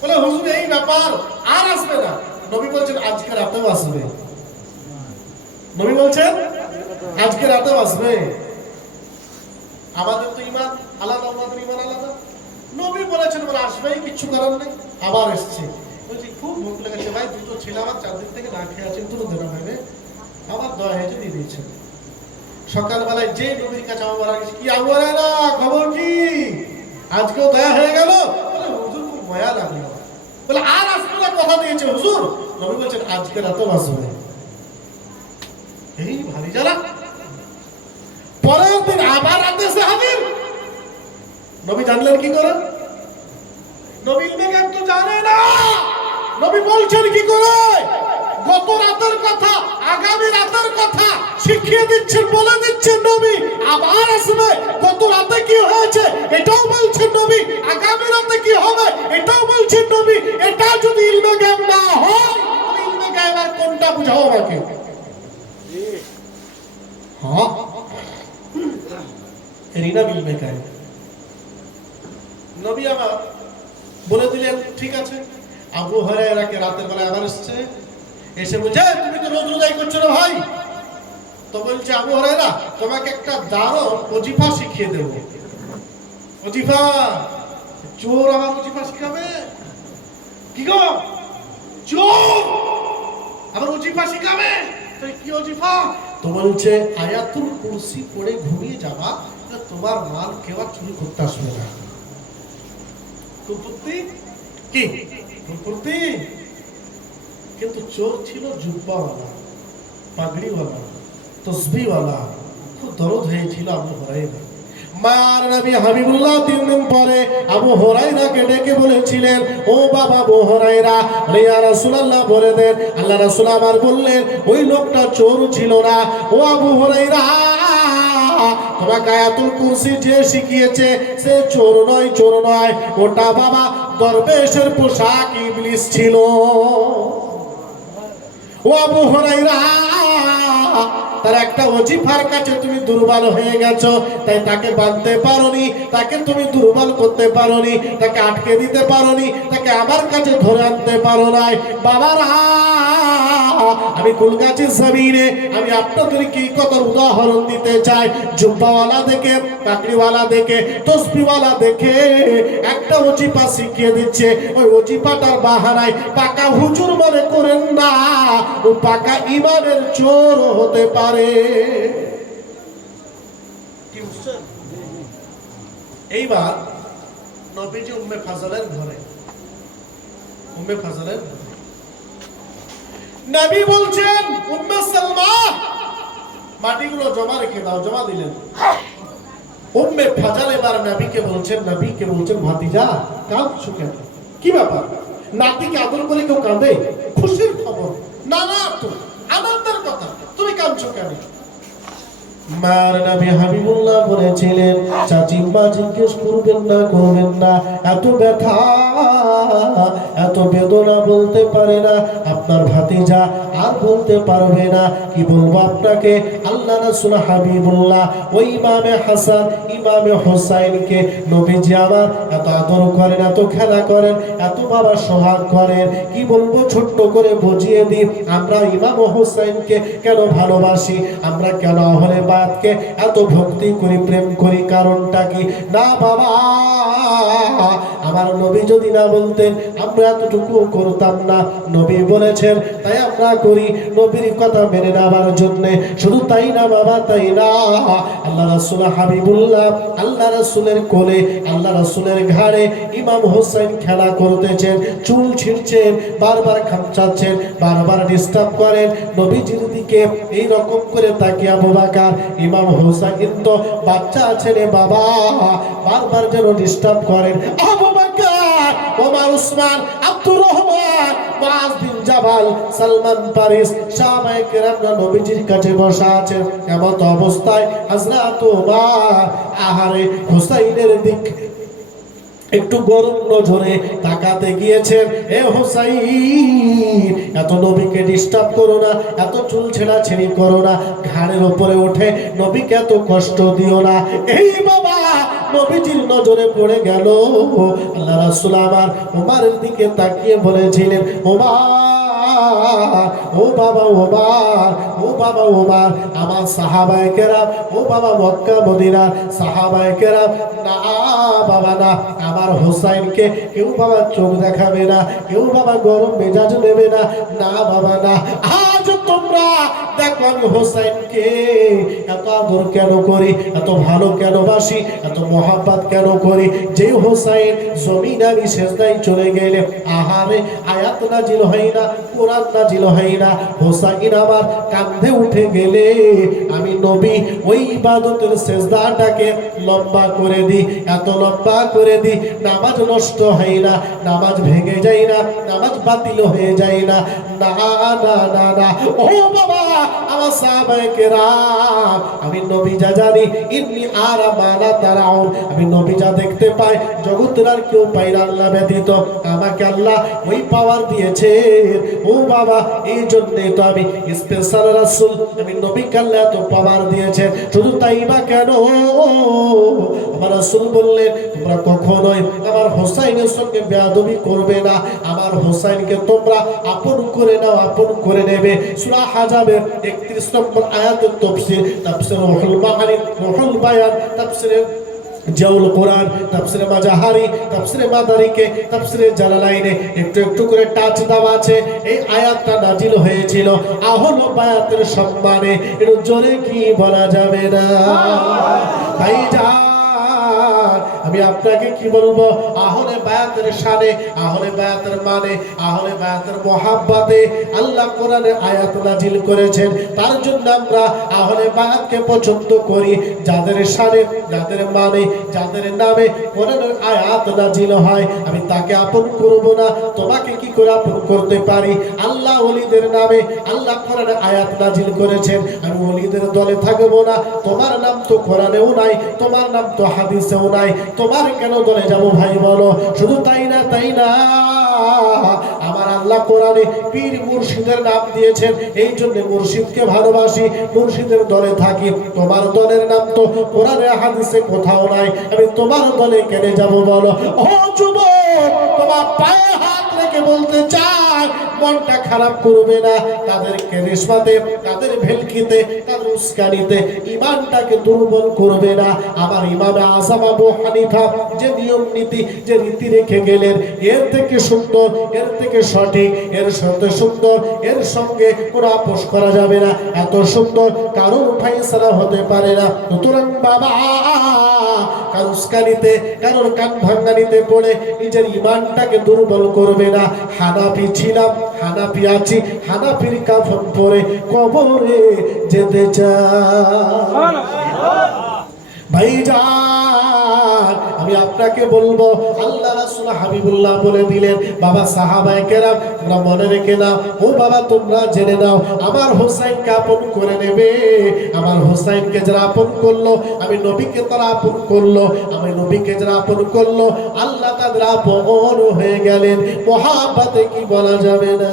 বলে হুজুর এই ব্যাপার আর আসবে না। নবী বলছেন আজকে রাতেও আসবে। নবী বলছেন আজকে রাতেও আসবে। আমাদের তো ঈমান আলাদা, আমাদের ঈমান আলাদা। নবী বলেছেন বলে আসবেই, কিচ্ছু করার নেই। আবার এসেছে, বলছি খুব ভোক লেগেছে ভাই, দুটো ছিল আমার, 4 দিন থেকে না খেয়ে আছেন, দুটো দেওয়া হবে। আবার দয়া হয়েছে, দিয়ে দিয়েছেন। সকালবেলায় যে নবীর কাছে আবু হুরায়রা গেছে, কি আবু হুরায়রা খবর কি? আজকেও দয়া হয়ে গেল? বলে হুজুর খুব মায়া লাগলো। বলে আর আসবে না, কথা দিয়েছে হুজুর। নবী বলছেন আজকে রাতেও আসবে। এই ভারী জ্বালা। পরের দিন আবার রাতে এসে হাজির। নবী জানলেন কি করে? নবী ইলমে গায়ব তো জানে না। নবী বলছেন কি করে? গত রাতের কথা, আগামী রাতের কথা শিখিয়ে দিচ্ছেন, বলে দিচ্ছেন নবী আবার আসবে। গত রাতে কি হয়েছে এটাও বলছেন নবী, আগামী রাতে কি হবে এটাও বলছেন নবী। এটা যদি ইলমে গায়ব না হয়, ইলমে গায়ব আর কোনটা বুঝাও আমাকে? হ্যাঁ, এরিনা ইলমে গায়ব। নবী আমার বলে দিলেন ঠিক আছে। আবু হুরায়রাকে রাতের বেলা আবার এসছে, এসে বলছে তুমি তো রোজ রোজাই করছো না ভাই, তো বলছে আবু হুরায়রা তোমাকে একটা দারুণ ওজিফা শিখিয়ে দেব। ওজিফা? চোর আমার ওজিফা শিখাবে? কি গো, চোর আবার ওজিফা শিখাবে? তো কি ওজিফা? তো বলছে আয়াতুল কুরসি পড়ে ঘুমিয়ে যাবা, তোমার মাল কেউ আর চুরি করতে আসবে না। কুলপুর্তি কি? কুলপুর্তি? কিন্তু চোর ছিল জুব্বাওয়ালা, পাগড়িওয়ালা, তসবিওয়ালা, খুব দরদ হয়েছিল আবু হুরায়রা। মার নবী হাবিবুল্লাহ 3 দিন পরে আবু হুরায়রাকে ডেকে বলেছিলেন, ও বাবা আবু হুরায়রা, ইয়া রাসূলুল্লাহ বলে দেন। আল্লাহ রাসূল আমার বললেন ওই লোকটা চোর ছিল না। ও আবু হুরায়রা, তোমাকে আয়াতুল কুরসি যে শিখিয়েছে সে চোর নয়, চোর নয়, ওটা বাবা দরবেশের পোশাক ইবলিস ছিল। ও আবু হুরায়রা, তার একটা ওজিফার কাছে তুমি দুর্বল হয়ে গেছো, তাই তাকে বাঁধতে পারোনি, তাকে তুমি দুর্বল করতে পারোনি, তাকে আটকে দিতে পারোনি, তাকে আমার কাছে ধরে আনতে পারো নাই। বাবারা, আমি কুলগাছির জমিনে আমি আপনাদের কি কত উদাহরণ দিতে চাই। জুব্বাওয়ালা দেখে, পাগড়িওয়ালা দেখে, তসবিওয়ালা দেখে একটা ওজিফা শিখিয়ে দিচ্ছে। ওই ওজিফাটার বাহানায় পাকা হুজুর মনে করেন না, ও পাকা ইমানের চোর হতে পারে। কি বুঝছেন? এইবার নবীজি উম্মে ফাজলের ঘরে, উম্মে ফাজলের নবী বলছেন উম্মে সালমা মাটিগুলো জমা রেখে দাও। জমা দিলেন। উম্মে ফাজল এবার নবীকে বলছেন ভাতিজা কাঁদছো কেন? কি ব্যাপার? নাতিকে আদর করে কেউ কাঁদে? খুশির খবর না, না তো আনন্দের কথা, তুমি কাঁদছো কেন? মার নবী হাবিবুল্লাহ বলেছিলেন, চাচিম্মা জিজ্ঞেস করবেন না, এত ব্যথা এত বেদনা বলতে পারে না আপনার ভাতিজা, আর বলতে পারবে না। কি বলবো আপনাকে? আল্লাহ রাসূল হাবিবুল্লাহ ওই ইমামে হাসান ইমামে হোসাইনকে নবীজি আমার এত আদর করেন, এত খেলা করেন, এত বাবা সোহাগ করেন। কি বলবো, ছোট্ট করে বুঝিয়ে দিই। আমরা ইমাম হোসাইনকে কেন ভালোবাসি, আমরা কেন আহলে বায়াতকে এত ভক্তি করি, প্রেম করি, কারণটা কি? না বাবা, আমার নবী যদি না বলতেন আমরা এতটুকু করতাম না। নবী বলেছেন তাই আমরা করি, নবীর কথা মেনে নেওয়ার জন্য। শুধু তাই না বাবা, তাই না, আল্লাহ রাসূল হাবিবুল্লাহ আল্লাহ রাসূলের কোলে, আল্লাহ রাসূলের ঘাড়ে ইমাম হোসেন খেলা করতেছেন, চুল ছিঁড়ছেন, বারবার খামচাচ্ছেন, বারবার ডিস্টার্ব করেন। নবীজির দিকে এই রকম করে তাকিয়ে আবু বকর, ইমাম হোসেন কিন্তু বাচ্চা আছে রে বাবা, বারবার যেন ডিস্টার্ব করেন। আবু বকর, ওমর, উসমান, আব্দুর রহমান, মুআজ বিন জাবাল, সালমান ফারিস, সাহাবায়ে কেরামরা নবীজির কাছে বসা আছেন। এমন অবস্থায় হযরত ওমর আহারে হুসাইনের দিকে একটু গরম নজরে তাকাতে গিয়েছেন। এ হোসাইন, এত নবীকে ডিস্টার্ব করো না, এত চুল ছেঁড়াছেড়ি করো না, ঘাড়ের উপরে ওঠে নবীকে এত কষ্ট দিও না। এই বাবা নবীজির নজরে পড়ে গেল। আল্লাহ রাসূল আমার ওমরের দিকে তাকিয়ে বলেছিলেন, ও বাবা ওমর, ও বাবা ওমর, আমার সাহাবায়ে কেরাম, ও বাবা মক্কা মদিনার সাহাবায়ে কেরাম, না বাবা না, আমার হোসাইনকে কেউ বাবা চোখ দেখাবে না, কেউ বাবা গরম মেজাজ নেবে না, না বাবা না। আজ তোমরা দেখো আমি হোসাইনকে এত আদর কেন করি, এত ভালো কেন বাসি, এত মোহাব্বত কেন করি। যে হোসাইন জমিনে আমি সেজদায় চলে গেলে আহারে আয়াত নাজিল হয় না, কোরআন নাজিল হয় না, হোসাইন আমার কাঁধে উঠে গেলে আমি নবী ওই ইবাদতের সেজদাটাকে লম্বা করে দিই, এত লম্বা করে দিই, নামাজ নষ্ট হয় না, নামাজ ভেঙে যায় না, নামাজ বাতিল হয়ে যায় না। না না না না, ও বাবা আমার সাহাবায়ে কেরাম, আমি নবী যা জানি, ইন্নী আরা মা লা তারাউন, আমি নবী যা দেখতে পাই জগতের আর কেউ পায় না আল্লাহ ব্যতীত। আমাকে আল্লাহ ওই পাওয়ার দিয়েছে। ও বাবা, এই জন্যে তো আমি স্পেশাল রাসূল, আমি নবীকে আল্লাহ তো পাওয়ার দিয়েছে। শুধু তাই বা কেন, আমার রাসূল বললেন তোমরা কখনোই আমার হোসাইনের সঙ্গে বেয়াদবি করবে না, আমার হোসাইনকে তোমরা আপন করে করে নাও, আপন করে নেবে। সূরা হাজাবের 31 নম্বর আয়াতের তাফসীর, তাফসীর রুহুল মাআনি, রুহুল বায়ান, তাফসীর জাউল কোরআন, তাফসীরে মাজাহারি, তাফসীরে মাদারিকে, তাফসীরে জালালাইনে একটু একটু করে টাচ দেওয়া আছে। এই আয়াতটা নাজিল হয়েছিল আহলে বায়াতের সম্মানে। একটু জোরে কি বলা যাবে না? ভাইজান, আমি আপনাকে কি বলবো, আহলে বায়াতের শানে, আহলে বায়াতের মানে, আহলে বায়াতের মুহাব্বতে আল্লাহ কোরআনে আয়াত নাজিল করেছেন। তার জন্য আমরা আহলে বায়াতকে পছন্দ করি। যাদের শানে, যাদের মানে, যাদের নামে কোরআনের আয়াত নাজিল হয়, আমি তাকে আপন করব না। তোমাকে কি করে আপন করতে পারি? আল্লাহ ওলিদের নামে আল্লাহ কোরআনে আয়াত নাজিল করেছেন, আমি ওলিদের দলে থাকবো না। তোমার নাম তো কোরআনেও নাই, তোমার নাম তো হাদিসেও নাই, তোমার কেন দলে যাব ভাই বলো? শুধু তাই না, তাই না, আমার আল্লাহ কোরআনে পীর মুর্শিদের নাম দিয়েছেন, এই জন্য মুর্শিদকে ভালোবাসি, মুর্শিদের দলে থাকি। তোমার দলের নাম তো কোরআনে হাদিসে কোথাও নাই, আমি তোমার দলে কেন যাব বলো? ও যুবক, তোমার পায়ে হাত রেখে বলতে চাই, মনটা খারাপ করবে না। তাদেরকে রেশমাতে, তাদের ভেলকিতে, তাদের উস্কানিতে ঈমানটাকে দুর্বল করবে না। আমার ইমামে আযম আবু হানিফা যে নিয়ম নীতি, যে রীতি রেখে গেলেন, এর থেকে সুন্দর, এর থেকে সঠিক, এর সাথে সুন্দর, এর সঙ্গে কোনো আপোষ করা যাবে না। এত সুন্দর কারোর ফায়সালা হতে পারে না। সুতরাং বাবা, কারোর উস্কানিতে, কারোর কান ভাঙানিতে পড়ে নিজের ঈমানটাকে দুর্বল করবে না। হানাফি ছিলাম, হানাফি আছি, হানাফির কাফন পরে কবরে যেতে চাই। ভাইজান, আমি আপনাকে বলবো, আল্লাহ রাসূল হাবিবুল্লাহ বলে দিলেন, বাবা সাহাবায়ে কেরাম তোমরা মনে রেখে নাও, ও বাবা তোমরা জেনে নাও, আমার হোসাইনকে আপন করে নেবে। আমার হোসাইনকে যারা আপন করলো, আমি নবীকে তারা আপন করলো, আমি নবীকে যারা আপন করলো, আল্লাহ তাদের আপন হয়ে গেলেন। মুহাব্বতে কি বলা যাবে না?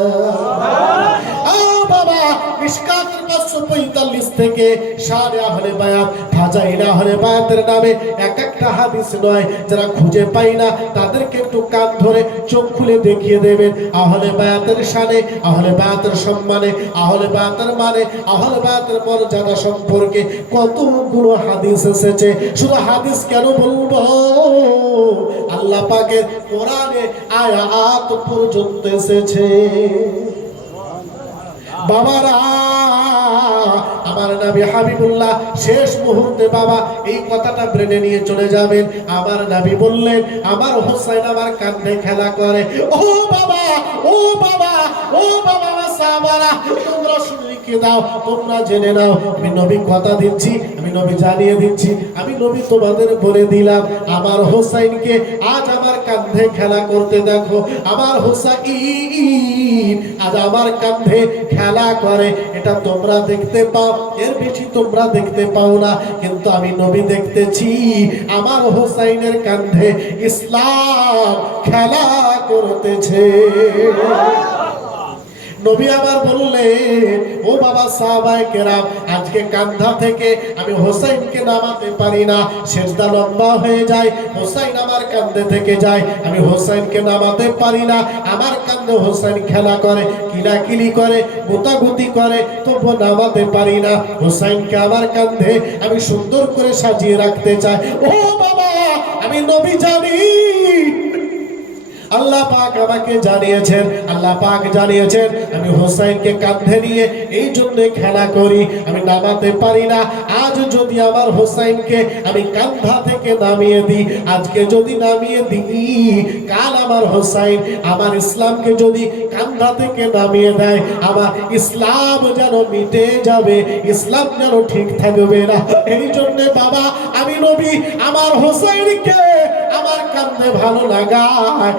বাবা, মিশকাতের 545 থেকে শানে আহলে বায়াত, ফাজাইল আহলে বায়াতের নামে এক একটা হাদিস নয়, যারা খুঁজে পাই না তাদেরকে একটু কান ধরে চোখ খুলে দেখিয়ে দেবেন। আহলে বায়াতের শানে, আহলে বায়াতের সম্মানে, আহলে বায়াতের মানে, আহলে বায়াতের মর্যাদা সম্পর্কে কতগুলো হাদিস এসেছে। শুধু হাদিস কেন বলবো, আল্লাহ পাকের কোরআনে আয়াত পর্যন্ত এসেছে। বাবারা, আমার নবী হাবিবুল্লাহ শেষ মুহূর্তে বাবা এই কথাটা ব্রেনে নিয়ে চলে যাবেন। আমার নবী বললেন, আমার হোসেন আমার কাঁধে খেলা করে। ও বাবা, ও বাবা, ও বাবা, সাহাবারা তোমরা শুনে রেখে দাও, তোমরা জেনে নাও, আমি নবী কথা দিচ্ছি, আমি নবী জানিয়ে দিচ্ছি, আমি নবী তোমাদের বলে দিলাম, আমার হোসেনকে আজ আমার কাঁধে খেলা করতে দেখো। আমার হোসেন আজ আমার কাঁধে খেলা করে, এটা তোমরা দেখতে পাও, এর বেশি তোমরা দেখতে পাও না, কিন্তু আমি নবী দেখতেছি আমার হোসাইনের কাঁধে ইসলাম খেলা করতেছে। নবী আবার বললেন, ও বাবা সাহাবায়ে কেরাম, আজকে কাঁধা থেকে আমি হোসাইনকে নামাতে পারি না, সেজদা লম্বা হয়ে যায়, হোসাইন আমার কাঁধে থেকে যায়, আমি হোসাইনকে নামাতে পারি না, আমার কাঁধে হোসাইন খেলা করে, কিলাকিলি করে, গোতাগুতি করে, তবু নামাতে পারি না। হোসাইনকে আমার কাঁধে আমি সুন্দর করে সাজিয়ে রাখতে চাই। ও বাবা, আমি নবী জানি, আল্লাহ পাক আমাকে জানিয়েছেন, আল্লাহ পাক জানিয়েছেন আমি হোসেনকে কাঁধে নিয়ে এই জন্য খেলা করি, আমি নামাতে পারি না। আজ যদি আমার হোসেনকে আমি কাঁধা থেকে নামিয়ে দিই, আজকে যদি নামিয়ে দিই, কাল আমার হোসেন আমার ইসলামকে যদি কাঁধা থেকে নামিয়ে দেয়, আমার ইসলাম যেন মিটে যাবে, ইসলাম যেন ঠিক থাকবে না। এই জন্য বাবা আমি নবী আমার হোসেনকে আমার কাঁধে ভালো লাগায়।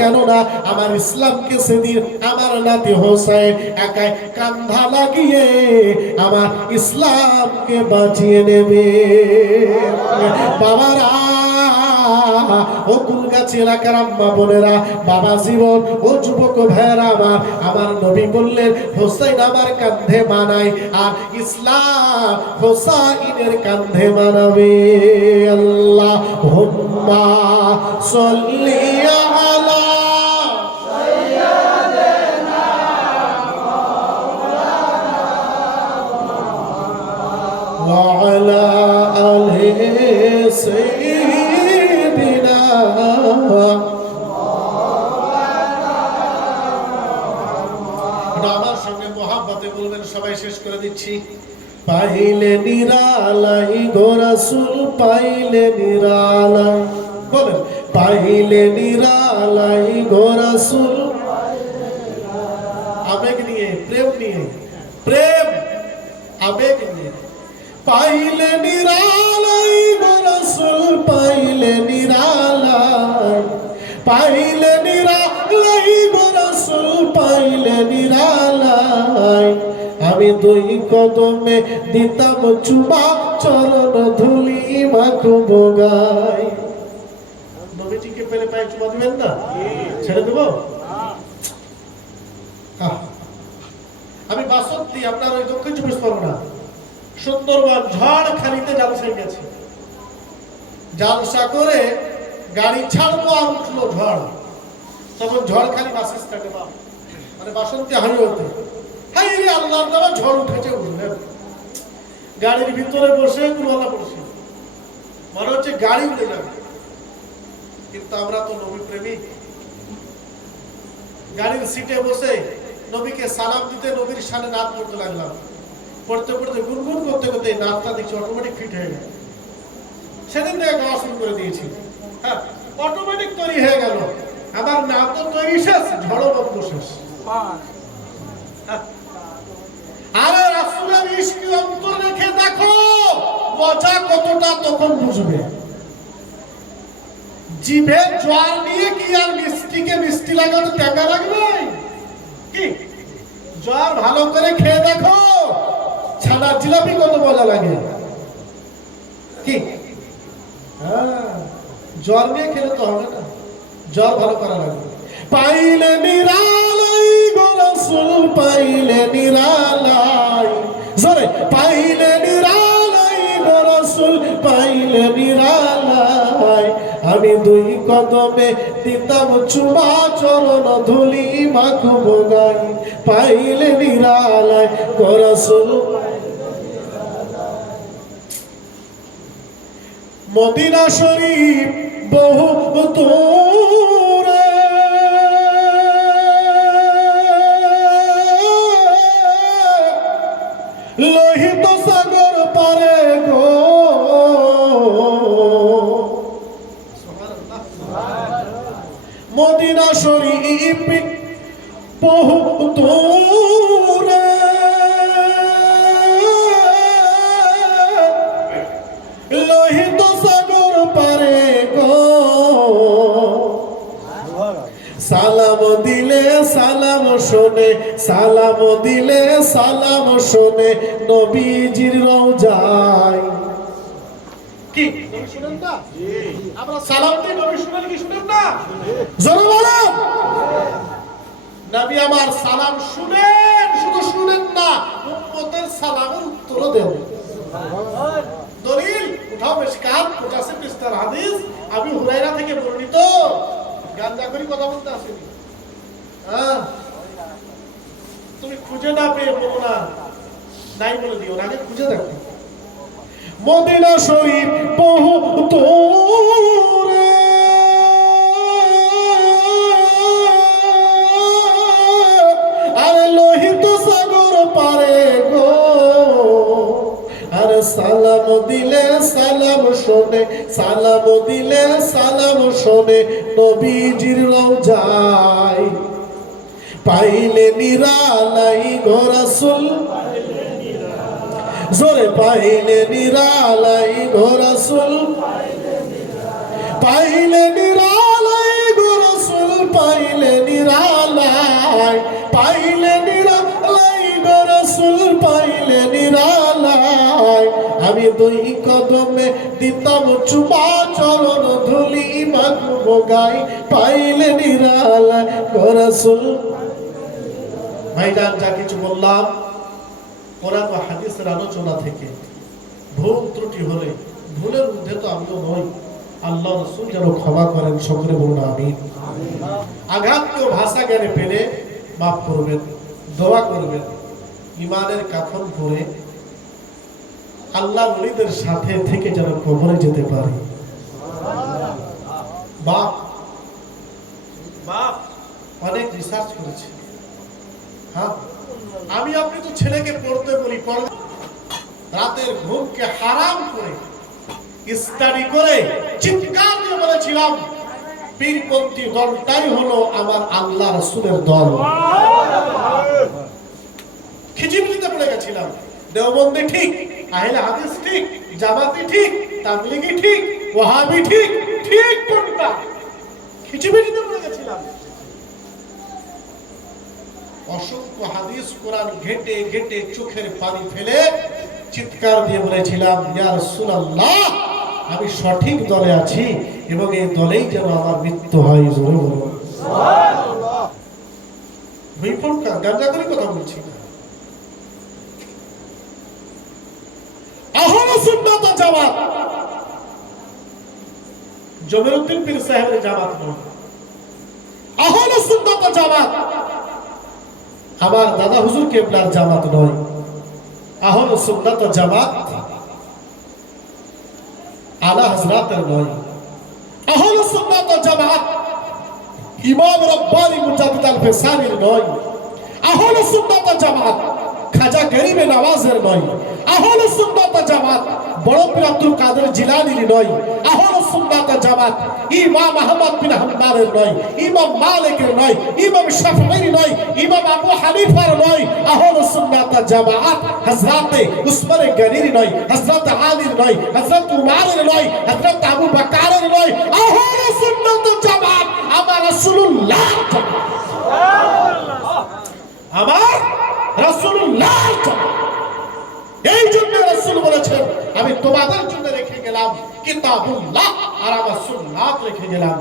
কেন না আমার ইসলামকে সেদিন আমার নাতি হোসেন একাই কাঁধা লাগিয়ে আমার ইসলামকে বাঁচিয়ে নেবে। বাবারা, ও কুলগাছি এলাকার আম্মা বোনেরা, বাবা জীবন, ও যুবক ভাইয়েরা আমার, আমার নবী বললেন হোসেন আমার কাঁধে মানায়, আর ইসলাম হোসাইনের কাঁধে মানাবে। আল্লাহুম্মা সাল্লি আলা সাইয়্যিদিনা وعلى آل سيدنا আমার সঙ্গে মোহাব্বতে বলবেন, সবাই শেষ করে দিচ্ছি। পাইলে নিরালাই গো রাসূল, পাইলে নিরালাই, বলেন পাইলে নিরালাই গো রাসূল। আবেগ নিয়ে, প্রেম নিয়ে, প্রেম আবেগ নিয়ে। পাইলে নিরালাই গো রাসূল, পাইলে নিরালাই, পাইলে নিরালাই গো রাসূল, পাইলে নিরালাই। আমি দুই কদমে দিতাম চুমা, চরণ ধুলি মাখবো গায়। নবীজিকে পেলে পায়ে চুমা দিবেন না? ছেড়ে দেবো? আমি বাসন্তী, আপনার ওই দক্ষিণ চব্বিশ পরগনা সুন্দরবন ঝড়খালিতে জালসায় গেছি। জালসা করে গাড়ি ছাড়বো আর উঠলো ঝড়। তখন ঝড়খালি বাস স্ট্যান্ডে, মানে বাসন্তী হাইওয়েতে, হাই রে আল্লাহর দেওয়া ঝড় উঠেছে, বুঝলেন? গাড়ির ভিতরে বসে কুলওয়ালা পড়ছে, মনে হচ্ছে গাড়ি উড়ে যাবে। কিন্তু আমরা তো নবী প্রেমিক। গাড়ির সিটে বসে নবীকে সালাম দিতে নবীর সামনে নাচ পড়তে লাগলাম। পড়তে পড়তে গুনগুন করতে করতে নাচটা দেখছি অটোমেটিক ফিট হয়ে গেল। সেদিন থেকে গাওয়া শুরু করে দিয়েছি। হ্যাঁ, অটোমেটিক তৈরি হয়ে গেল। আমার নাচ তো তৈরি শেষ, ঝড়ও বন্ধ শেষ। আরে রাসূলের ইশকে অন্তর রেখে দেখো মজা কতটা, তখন বুঝবে। জিভে জল নিয়ে কি আর মিষ্টিকে মিষ্টি লাগাতে টাকা লাগবে কি? জল ভালো করে খেয়ে দেখো, ছানার জিলাপি কত মজা লাগে কি? হ্যাঁ, জল নিয়ে খেলে তো হবে না, জল ভালো করা লাগবে। পাইলে নিরালাই গো রাসূল, পাইলে নিরালাই, জোরে পাইলে নিরালাই গো রাসূল, পাইলে নিরালাই। আমি দুই কদমে দিতাম চুমা, চরণ ধুলি মাখবো গায়। পাইলে নিরালাই গো রাসূল। মদিনা শরীফ বহু দূরে, লোহিত সাগর পারে গো, মদিনা শরীফ বহু দূরে, লোহিত সাগর পারে গো। সালাম দিলে সালাম শোনে, সালাম দিলে সালাম শোনে নবীজির রওজায়। কি নবী শুনেন না? আমরা সালাম দিই, নবী শুনেন কি শুনেন না? জোরে বলেন। নবী আমার সালাম শুনেন, শুধু শুনেন না, উম্মতের সালামের উত্তরও দেন। দলিল উঠাও মিশকাত 85 পৃষ্ঠার হাদিস, আবু হুরায়রা থেকে বর্ণিত। গান্দা করি কথা বলতে আসেনি। হ্যাঁ, তুমি খুঁজে না পেয়ে বলো না, নাই বলে দিও না, আগে খুঁজে দেখো। মদিনা শরীফ বহু দূরে, আরে লোহিত সাগর পারে গো। আরে সালাম দিলে সালাম শোনে, সালাম দিলে সালাম শোনে নবীজির রওজায়। পাইলে নিরালাই গো রাসূল, জোরে পাইলে নিরালাই গো রাসূল, পাইলে নিরালাই গো রাসূল, পাইলে নিরালাই, পাইলে নিরালাই গো রাসূল, পাইলে নিরালাই। আমি দুই কদমে দিতাম চুমা, চরণ ধুলি মাখবো গায়। পাইলে নিরালাই গো রাসূল। ভাইজান, যা কিছু বললাম কোরআন ও হাদিসের আলোচনা থেকে ভুল ত্রুটি হলে, ভুলের মধ্যে তো আমিও নই, আল্লাহ রাসূল যেন ক্ষমা করেন, সকলে বলুন আমিন। আঘাত কেউ ভাষা জ্ঞানে পেলে মাফ করবেন, দোয়া করবেন, ইমানের কাফন পরে আল্লাহর ওলিদের সাথে থেকে যেন কবরে যেতে পারি। বাপ বাপ অনেক রিসার্চ করেছে। হ্যাঁ, আমি আপনি তো ছেলেকে পড়তে বলি, রাতের ঘুমকে হারাম করে স্টাডি করে চিৎকার দিয়ে বলেছিলাম পীরপন্থী দলটাই হলো আমার আল্লাহ রাসূলের দল। খিজিবিজিতে পড়ে গেছিলাম। দেওবন্দি ঠিক, আহলে হাদিস ঠিক, জামাতি ঠিক, তাবলিগি ঠিক, ওয়াহাবি ঠিক, ঠিক কোনটা? খিজিবিজিতে পড়ে গেছিলাম। অসংখ্য হাদিস কোরআন ঘেটে ঘেটে চোখের পানি ফেলে চিৎকার দিয়ে বলেছিলাম, ইয়া রাসূলুল্লাহ, আমি সঠিক দলে আছি এবং এই দলেই যেন আমার মৃত্যু হয়। জোরে বলুন সুবহানাল্লাহ। বিপরকা গাঁজাখড়ি কথা বলছি না। আহলে সুন্নাত ওয়াল জামাত জমিরউদ্দিন পীর সাহেবের জামাত নয়। আহলে সুন্নাত ওয়াল জামাত আমার দাদা হুজুর কেবলার জামাত নয়। আহলে সুন্নাত ওয়াল জামাত আলা হযরতের নয়। আহলে সুন্নাত ওয়াল জামাত ইমাম রব্বানি মুজাদ্দিদ আল ফিসানির নয়। আহলে সুন্নাত ওয়াল জামাত খাজা গরিবে নওয়াজের নয়। আহলে সুন্নাত ওয়াল জামাত বড় পীর আব্দুল কাদের জিলানীর নয়। আহলে সুন্নাত ওয়াল জামাত ইমাম আহমদ বিন হাম্বলের নয়, ইমাম মালিকের নয়, ইমাম শাফিঈর নয়, ইমাম আবু হানিফার নয়। আহলে সুন্নাত ওয়াল জামাত হযরতে উসমান গনির নয়, হযরত আলীর নয়, হযরত উমরের নয়, হযরত আবু বকরের নয়। আহলে সুন্নাত ওয়াল জামাত আমার রাসূলুল্লাহ, সুবহানাল্লাহ, আমার রাসূলুল্লাহ। এই জন্য রাসূল বলেছেন, আমি তোমাদের জন্য রেখে গেলাম কিতাবুল্লাহ আর আমার সুন্নাত রেখে গেলাম,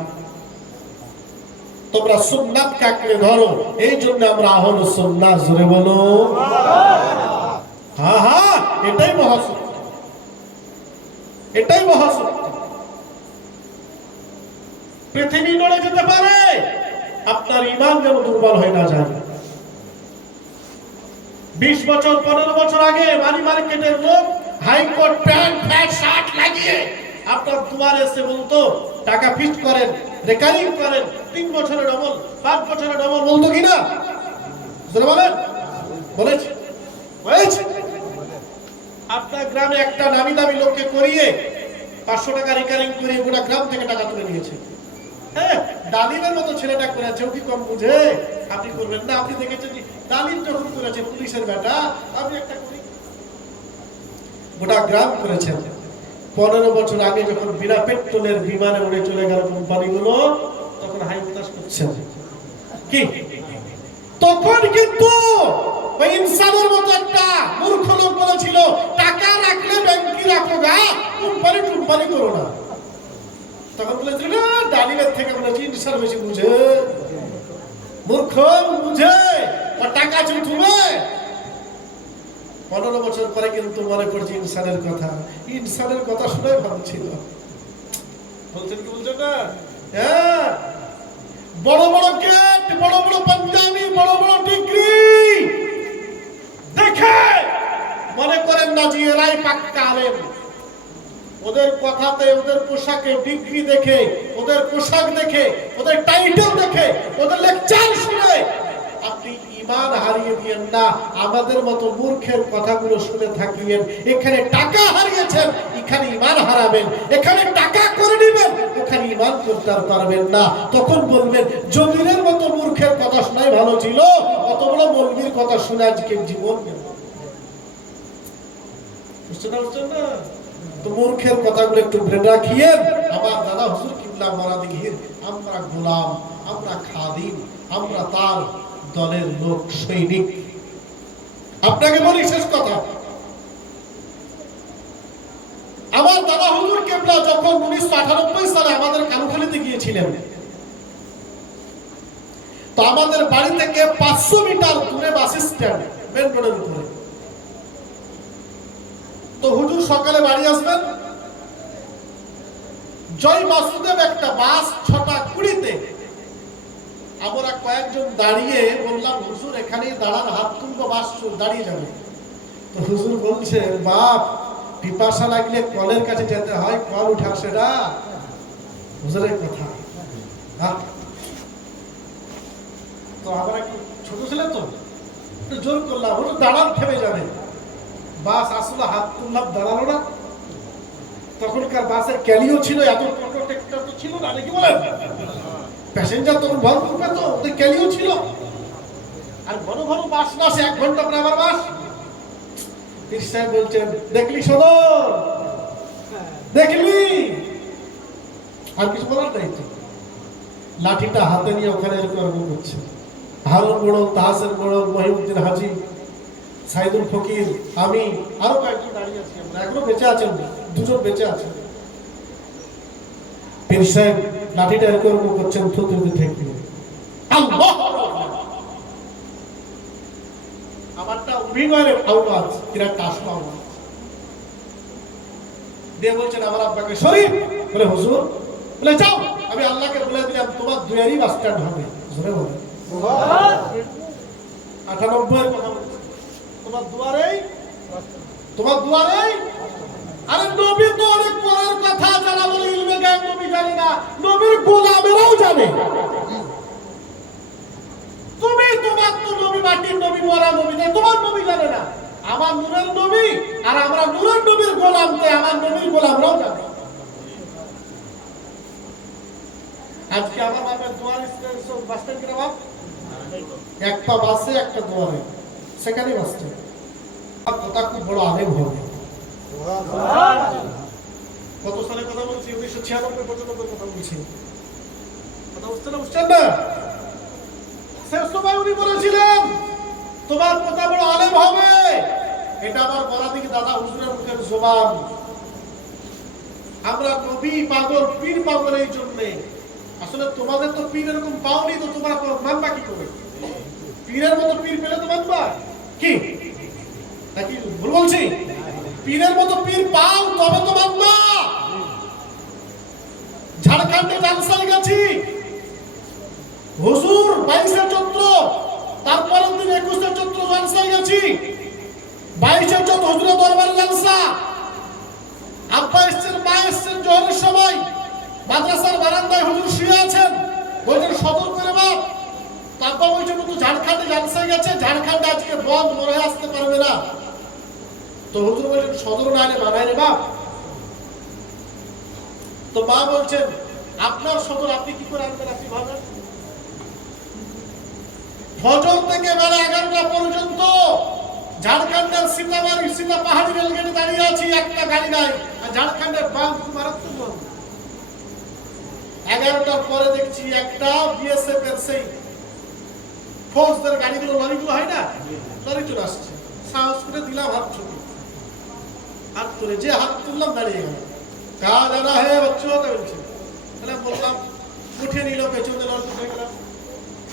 তোমরা সুন্নাত কাকড়ে ধরো। এই জন্য আমরা আহলে সুন্নাহ। জোরে বলো সুবহানাল্লাহ। হ্যাঁ হ্যাঁ, এটাই মহাসত্য, এটাই মহাসত্য। পৃথিবী নড়ে যেতে পারে, আপনার ঈমান যেন দুর্বল হয়ে না যায়। 20 বছর 15 বছর আগে মানি মার্কেটের লোক হাইকোর্ট প্যান্ট ফ্যাট শার্ট লাগিয়ে আপনার দুয়ারে এসে বলতো টাকা ফিক্সড করেন, রেকারিং করেন, 3 বছরের ডবল, 5 বছরের ডবল, বলতো কিনা? বুঝতে বলেন বলেছে বলেছে। আপনার গ্রামে একটা নামি দামি লোককে করিয়ে 500 টাকা রেকারিং করে গোটা গ্রাম থেকে টাকা তুলে নিয়েছে। হ্যাঁ, ডালিমের মতো ছেলেটা করেছে, ও কি কম বুঝে? আপনি করবেন না? আপনি দেখেছেন যে ডালিম যখন করেছে পুলিশের বেটা, আপনি একটা করি, গোটা গ্রাম করেছেন। 15 বছর আগে যখন বিনা পেট্রোলের বিমানে উড়ে চলে গেল কোম্পানিগুলো, তখন হাই হুতাশ করছেন কি? তখন কিন্তু ওই ইনসানের মতো একটা মূর্খ লোক বলেছিল, টাকা রাখলে ব্যাংকে রাখো গা, কোম্পানি টুম্পানি করো না। তখন বলেছিল না, ডালিমের থেকে বলেছি ইনসান বেশি বুঝে, মূর্খ বুঝে, টাকা চুরি তুলে। 15 বছর পরে কিন্তু মনে পড়ছে ইনসানের কথা। ইনসানের কথা শুনে ভাবছিল, বলছেন কি বলছেন না? হ্যাঁ, বড় বড় গেট, বড় বড় পাঞ্জাবি, বড় বড় ডিগ্রি দেখে মনে করেন না যে এরাই পাক্কা আলেম। ওদের কথাতে, ওদের পোশাকে, ডিগ্রি দেখে, ওদের পোশাক দেখে, ওদের টাইটেল দেখে, ওদের লেকচার শুনে আপনি ঈমান হারিয়ে দিয়েন না। আমাদের মতো মূর্খের কথাগুলো শুনে থাকলেন, এখানে টাকা হারিয়েছেন, এখানে ঈমান হারাবেন, এখানে টাকা করে নেবেন, ওখানে ঈমান করতে পারবেন না। তখন বলবেন জমিনের মতো মূর্খের কথা শোনাই ভালো ছিল, অত বড় মৌলবীর কথা শুনে আজকে জীবন গেল। বুঝতে পারছেন না? তো মূর্খের কথাগুলো একটু ব্রেন রাখিয়েন। আমার দাদা হুজুর কিবলা মরাদিগীর আমরা গোলাম, আমরা খাদিম, আমরা তার দলের লোক, সৈনিক। আপনাকে বলি শেষ কথা, আমার দাদা হুজুর কিবলা যখন 1998 সালে আমাদের কালুখালীতে গিয়েছিলেন, তো আমাদের বাড়ি থেকে 500 মিটার দূরে বাস স্ট্যান্ড, মেন রোডের উপরে। তো হুজুর সকালে বাড়ি আসবেন, জয় বাসুদেব একটা বাস 6:20-তে। আমরা কয়েকজন দাঁড়িয়ে বললাম, হুজুর এখানেই দাঁড়ান, হাত তুলবো, বাস দাঁড়িয়ে যাবে। তো হুজুর বলছে, বাপ পিপাসা লাগলে কলের কাছে যেতে হয়, কল উঠে আসে না, হুজুরের কথা। তো আমরা একটু ছোট ছেলে তো একটু জোর করলাম, ওটা দাঁড়ান, থেমে যাবে। বাস আসলে হাত তুললাম, দাঁড়ালো না। তখনকার বাসের ক্যালিও ছিল, এত টোটো ট্রাক্টর তো ছিল না, নাকি বলেন? প্যাসেঞ্জার তখন ভরপুর পেত, ওদের ক্যালিও ছিল। আর ঘন ঘন বাস না, 1 ঘন্টা পরে আবার বাস। পীর সাহেব বলছেন, দেখলি সদর, দেখলি? আর কিছু বলার নাই তো। লাঠিটা হাতে নিয়ে ওখানে এরকম করছে। হারুন মোড়ল, তাহসিন মোড়ল, মহিউদ্দিন হাজি, সাইদুল ফকির, আমি, আরো কয়েকজন দাঁড়িয়ে আছি। আমরা এখনো বেঁচে আছেন, 2 জন বেঁচে আছেন। পীর সাহেব লাঠিটা এরকম করছেন, থুতু ঠেকি। আল্লাহ, আমারটা অভিনয়ের আওয়াজ, কিরা টাসলা আওয়াজ দিয়ে বলছেন আমার আব্বাকে, শরীফ বলে হুজুর, বলে যাও, আমি আল্লাহকে বলে দিলাম তোমার দুয়ারই বাস স্ট্যান্ড হবে। জোরে বলে 98 এর কথা বলছি, তোমার দুয়ারেই, তোমার দুয়ারেই। আরে নবী তো অনেক পরের কথা, যারা বলে ইলমে গায়েব নবী জানে না, নবীর গোলামেরাও জানে। তুমি তোমার তো নবী মাটির নবী, মরা নবী, তাই তোমার নবী জানে না। আমার নূরের নবী আর আমরা নূরের নবীর গোলাম, তাই আমার নবীর গোলামরাও জানে। আজকে আমার বাবার দুয়ার বাস স্ট্যান্ড কিনা বাপ, একটা বাসে একটা দুয়ারে, সেখানে বাস স্ট্যান্ড। কথা খুব বড় আলেম হবে। কত সালের কথা বলছি? 1996-95 কথা বলছি। কথা বুঝতে না, বুঝছেন না? সেই সময় উনি বলেছিলেন তোমার কথা বড় আলেম হবে। এটা আমার বলা দিকে দাদা হুজুরের মুখের জবান। আমরা নবী পাগল, পীর পাগল এই জন্যে। আসলে তোমাদের তো পীর এরকম পাওনি, তো তোমরা মানবা কি করে? পীরের মতো পীর পেলে তো মানবা কি? নাকি ভুল বলছি? পীরের মতো পীর পাও তবে তো মানবা। ঝাড়খণ্ডে জালসায় গেছি, হুজুর 22শে চৈত্র, তারপরের দিন 21শে চৈত্র জালসায় গেছি। 22শে চৈত্র হুজুরের দরবারে জালসা। আব্বা এসছেন, মা এসছেন জোহরের সময়। মাদ্রাসার বারান্দায় হুজুর শুয়ে আছেন, বলছেন সদর করে বাপ। আব্বা বলছেন তো ঝাড়খণ্ডে জালসায় গেছে, ঝাড়খণ্ডে আজকে বন্ধ, মনে হয় আসতে পারবে না। তো হুজুর বলছেন সদর না এলে বানায় রে বাপ। তো মা বলছেন আপনার সদর আপনি কি করে আনবেন, আপনি ভাবেন। ফজর থেকে বেলা 11টা পর্যন্ত ঝাড়খণ্ডের সীতা পাহাড়ি রেলগেটে দাঁড়িয়ে আছি, একটা গাড়ি নাই। আর ঝাড়খণ্ডের বাম মারাত্মক বন্ধ। 11টার পরে দেখছি একটা বিএসএফ এর সেই ফৌজদের গাড়িগুলো, লরিগুলো হয় না, লরি চলে আসছে। সাহস করে দিলাম হাত ছুটি, হাত তুলে যে হাত তুললাম দাঁড়িয়ে গেল। কাজ আনা হে বাচ্চা বলছে, বললাম উঠে নিল, পেছনে লরি উঠে গেলাম।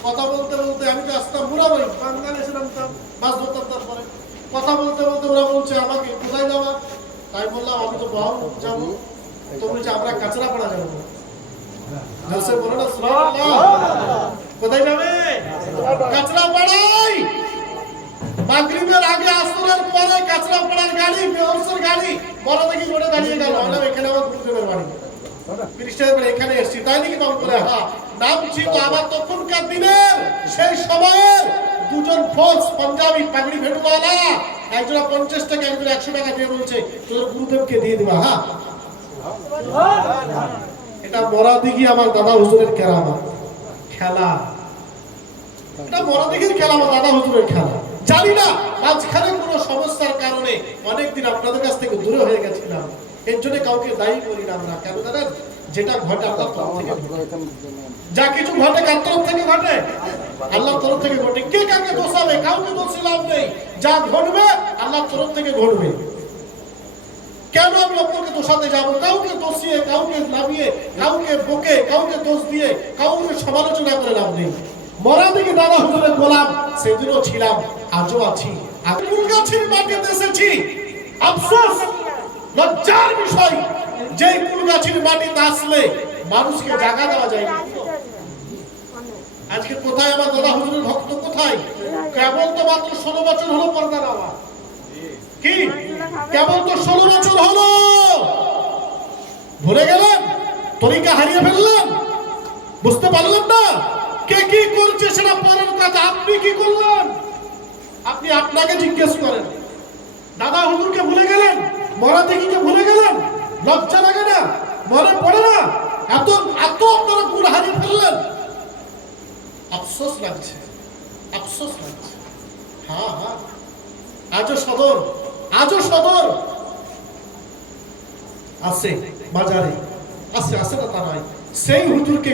কথা বলতে বলতে আমি তো আসতাম মুরাবাই, বাংলাদেশে নামতাম, বাস ধরতাম। তারপরে কথা বলতে বলতে ওরা বলছে আমাকে কোথায় যাওয়া? তাই বললাম আমি তো বহরমপুর যাবো। তো বলছে আমরা কাঁচরাপাড়া যাবো। বলো না সুবহানাল্লাহ, কোথায় যাবে? কাঁচরাপাড়ায়। মাগরিবের আগে আসরের পরে কাঁচরাপাড়ার গাড়ি, বেহরসের গাড়ি বড় দেখি রোডে দাঁড়িয়ে গেল। আমরা এখানে আমার গুরুদেবের বাড়ি, এখানে এসছি। তাই নাকি বাবু? বলে হ্যাঁ, নামছি। তো আবার তখনকার দিনের সেই সময়ের 2 জন ফোর্স পাঞ্জাবি পাগড়ি ভেটুওয়ালা, একজন 50 টাকা, একজন 100 টাকা দিয়ে বলছে তোর গুরুদেবকে দিয়ে দিবা। হ্যাঁ, এটা মরা দিঘি আমার দাদা হুজুরের কেরামত খেলা। এটা মরা দিঘির খেলা, আমার দাদা হুজুরের খেলা। জানি না মাঝখানে কোনো সমস্যার কারণে অনেকদিন আপনাদের কাছ থেকে দূরে হয়ে গেছিলাম। এর জন্য কাউকে দায়ী করি না আমরা। কেন জানেন? যেটা ঘটে আল্লাহর তরফ থেকে, যা কিছু ঘটে কার তরফ থেকে ঘটে? আল্লাহর তরফ থেকে ঘটে। কে কাকে দোষাবে? কাউকে দোষী লাভ নেই। যা ঘটবে আল্লাহর তরফ থেকে ঘটবে। কেন আমি অপরকে দোষাতে যাবো? কাউকে দোষিয়ে, কাউকে নামিয়ে, কাউকে বকে, কাউকে দোষ দিয়ে, কাউকে সমালোচনা করে লাভ নেই। মরা দিকে দাদা হুজুরের গোলাম সেদিনও ছিলাম, আজও আছি। ফুল গাছের মাটিতে এসেছি। আফসোস, লজ্জার বিষয়, যে ফুল গাছের মাটিতে আসলে মানুষকে জায়গা দেওয়া যায় না। আজকে কোথায় আমার দাদা হুজুরের ভক্ত? কোথায়? কেবল তো মাত্র 16 বছর হলো পর্দা নেওয়া। কি কেবল তো 16 বছর ভুলে গেলেন? তরিকা হারিয়ে ফেললেন? বুঝতে পারলেন না? কে কি করছে সেটা পরের কথা, আপনি কি করলেন আপনি আপনাকে জিজ্ঞেস করেন। দাদা হুজুরকে ভুলে গেলেন, মরা দিকে ভুলে গেলেন, লজ্জা লাগে না? মনে পড়ে না? এত এত আপনারা ভুল হারিয়ে ফেললেন, আফসোস লাগছে, আফসোস লাগছে। হ্যাঁ হ্যাঁ, আজও সদর আছে বাজারে, আছে না তা নয়। সেই হুজুরকে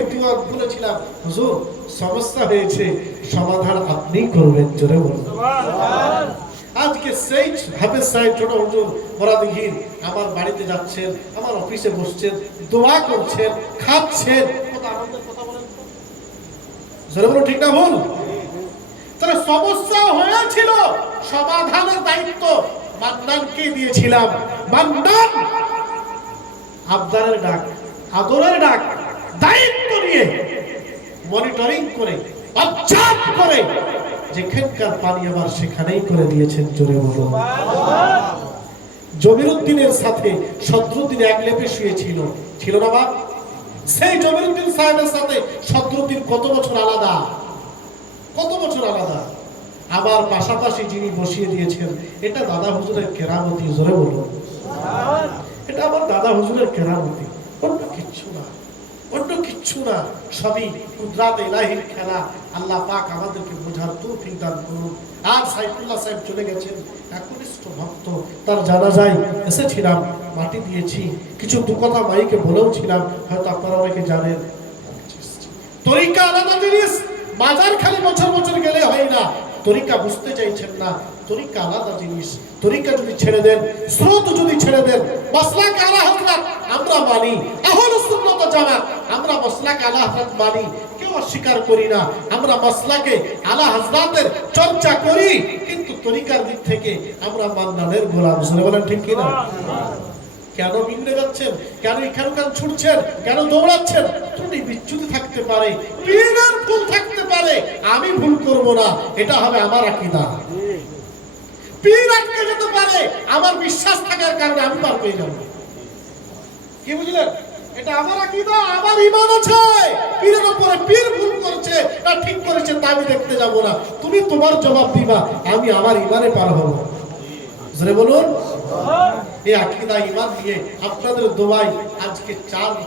বলেছিলাম, হুজুর সমস্যা হয়েছে, সমাধান আপনি করবেন, জোরে বলুন। আজকে সেই হাফেজ সাহেব ছোট হুজুর মরাদিঘির আমার বাড়িতে যাচ্ছেন, আমার অফিসে বসছেন, দোয়া করছেন, খাচ্ছেন, কত আনন্দের কথা বলেন তো, জোরে বলুন, ঠিক না ভুল? তাহলে সমস্যা হয়েছিল, সমাধানের দায়িত্ব মান্নানকে দিয়েছিলাম। মান্নান আবদারের ডাক, আদরের ডাক, দায়িত্ব নিয়ে মনিটরিং করে, অবজার্ভ করে, যেখানকার পানি আবার সেখানেই করে দিয়েছেন, জোরে বলুন। জমিরুদ্দিনের সাথে সদরুদ্দিন এক লেপে শুয়েছিল, ছিল না বাপ? সেই জমিরুদ্দিন সাহেবের সাথে সদরুদ্দিন কত বছর আলাদা, কত বছর আলাদা। আবার পাশাপাশি যিনি বসিয়ে দিয়েছেন, এটা দাদা হুজুরের কেরামতি, জোরে বলুন। এটা আমার দাদা হুজুরের কেরামতি, অন্য কিচ্ছু না, অন্য কিচ্ছু না, সবই কুদরাত ইলাহির খেলা। আল্লাহ পাক আমাদেরকে বোঝার তৌফিক দান করুন। আর সাইফুল্লাহ সাহেব চলে গেছেন, একনিষ্ঠ ভক্ত, তার জানাজায় এসেছিলাম, মাটি দিয়েছি, কিছু দু কথা মাইকে বলেও ছিলাম, হয়তো আপনারা অনেকে জানেন। তরিকা আলাদা জিনিস, বাজার খালি বছর বছর গেলে হয় না। তরিকা বুঝতে চাইছেন না, তরিকা আলাদা জিনিস। তরিকা যদি ছেড়ে দেন, স্রোত যদি ছেড়ে দেন, মাসলাক আলা হযরত আমরা মানি, আহলুস সুন্নাত ওয়াল জামাত আমরা মাসলাক আলা হযরত মানি, কেউ অস্বীকার করি না। আমরা মাসলাকে আলা হযরতের চর্চা করি, কিন্তু তরিকার দিক থেকে আমরা মান্নানের গোলাম, শুনে বলেন ঠিক কি না? কেন বিগড়ে যাচ্ছেন? কেন এখানকার ছুটছেন? কেন দৌড়াচ্ছেন? ত্রুটি বিচ্যুতি থাকতে পারে, পীরের ভুল থাকতে পারে, আমি ভুল করব না, এটা হবে আমার আকীদা। পীর আটকে যেতে পারে, আমার বিশ্বাস থাকার কারণে আমি পার পেয়ে যাব। কি বুঝলেন? এটা আমার আকীদা, আমার ঈমান আছে। পীরের উপরে পীর ভুল করছে না ঠিক করেছে তা আমি দেখতে যাব না, তুমি তোমার জবাব দিবা, আমি আমার ঈমানে পার হব, জোরে বলুন। এই আকীদা ঈমান দিয়ে আপনাদের দোয়ায় আজকে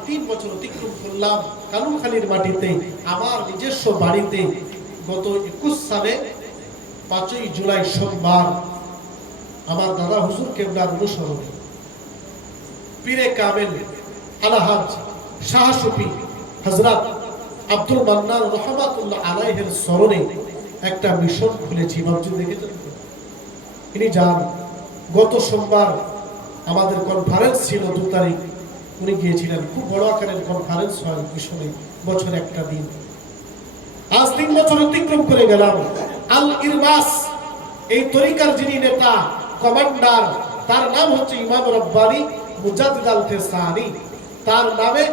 3 বছর অতিক্রম করলাম কালুখালীর মাটিতে, আমার নিজস্ব বাড়িতে। গত 21 সালে 5ই জুলাই সোমবার আমার দাদা হুজুর কেবলার অনুসরণে পীরে কামেল আলহাজ শাহ শফি হযরত আব্দুল মান্নান রহমাতুল্লাহ আলাইহির স্মরণে একটা মিশন খুলেছি। মসজিদ দেখেছেন? ইনি যান, গত সোমবার আমাদের কনফারেন্স ছিল 2 তারিখ, উনি গিয়েছিলেন। খুব বড় আকারের কনফারেন্স হয় মিশনে, বছরে একটা দিন। আজ 3 বছর অতিক্রম করে গেলাম। আল ইরবাস, এই তরিকার যিনি নেতা, কমান্ডার, তার নাম হচ্ছে ইমাম রব্বানী মুজাদ্দিদ আল ফেসানি। তার নামে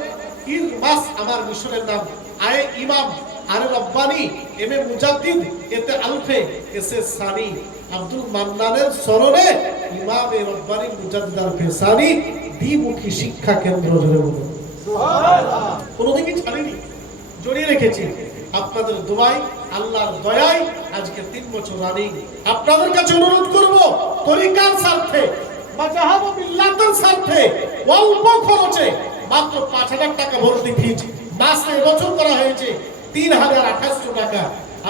ইরবাস আমার মিশনের নাম। আয়ে ইমাম আরে রব্বানী এম এ মুজাদ্দিদ এতে আলফে এসে সানি। আব্দুল মান্নানের স্মরণে ইমামে রব্বানী মুজাদ্দিদ আল ফেসানি দ্বিমুখী শিক্ষা কেন্দ্র, জুড়ে বলুন সুবহানাল্লাহ। কোনোদিনই ছাড়িনি, জড়িয়ে রেখেছি। আপনাদের দোয়ায়, আল্লাহর দয়ায় আজকে 3 বছর রানিং। আপনাদের কাছে অনুরোধ করব, তরিকার স্বার্থে, মাযহাব ও মিল্লাতের স্বার্থে অল্প খরচে মাত্র 5000 টাকা ভর্তি ফি মাসে এবছর করা হয়েছে 3800 টাকা।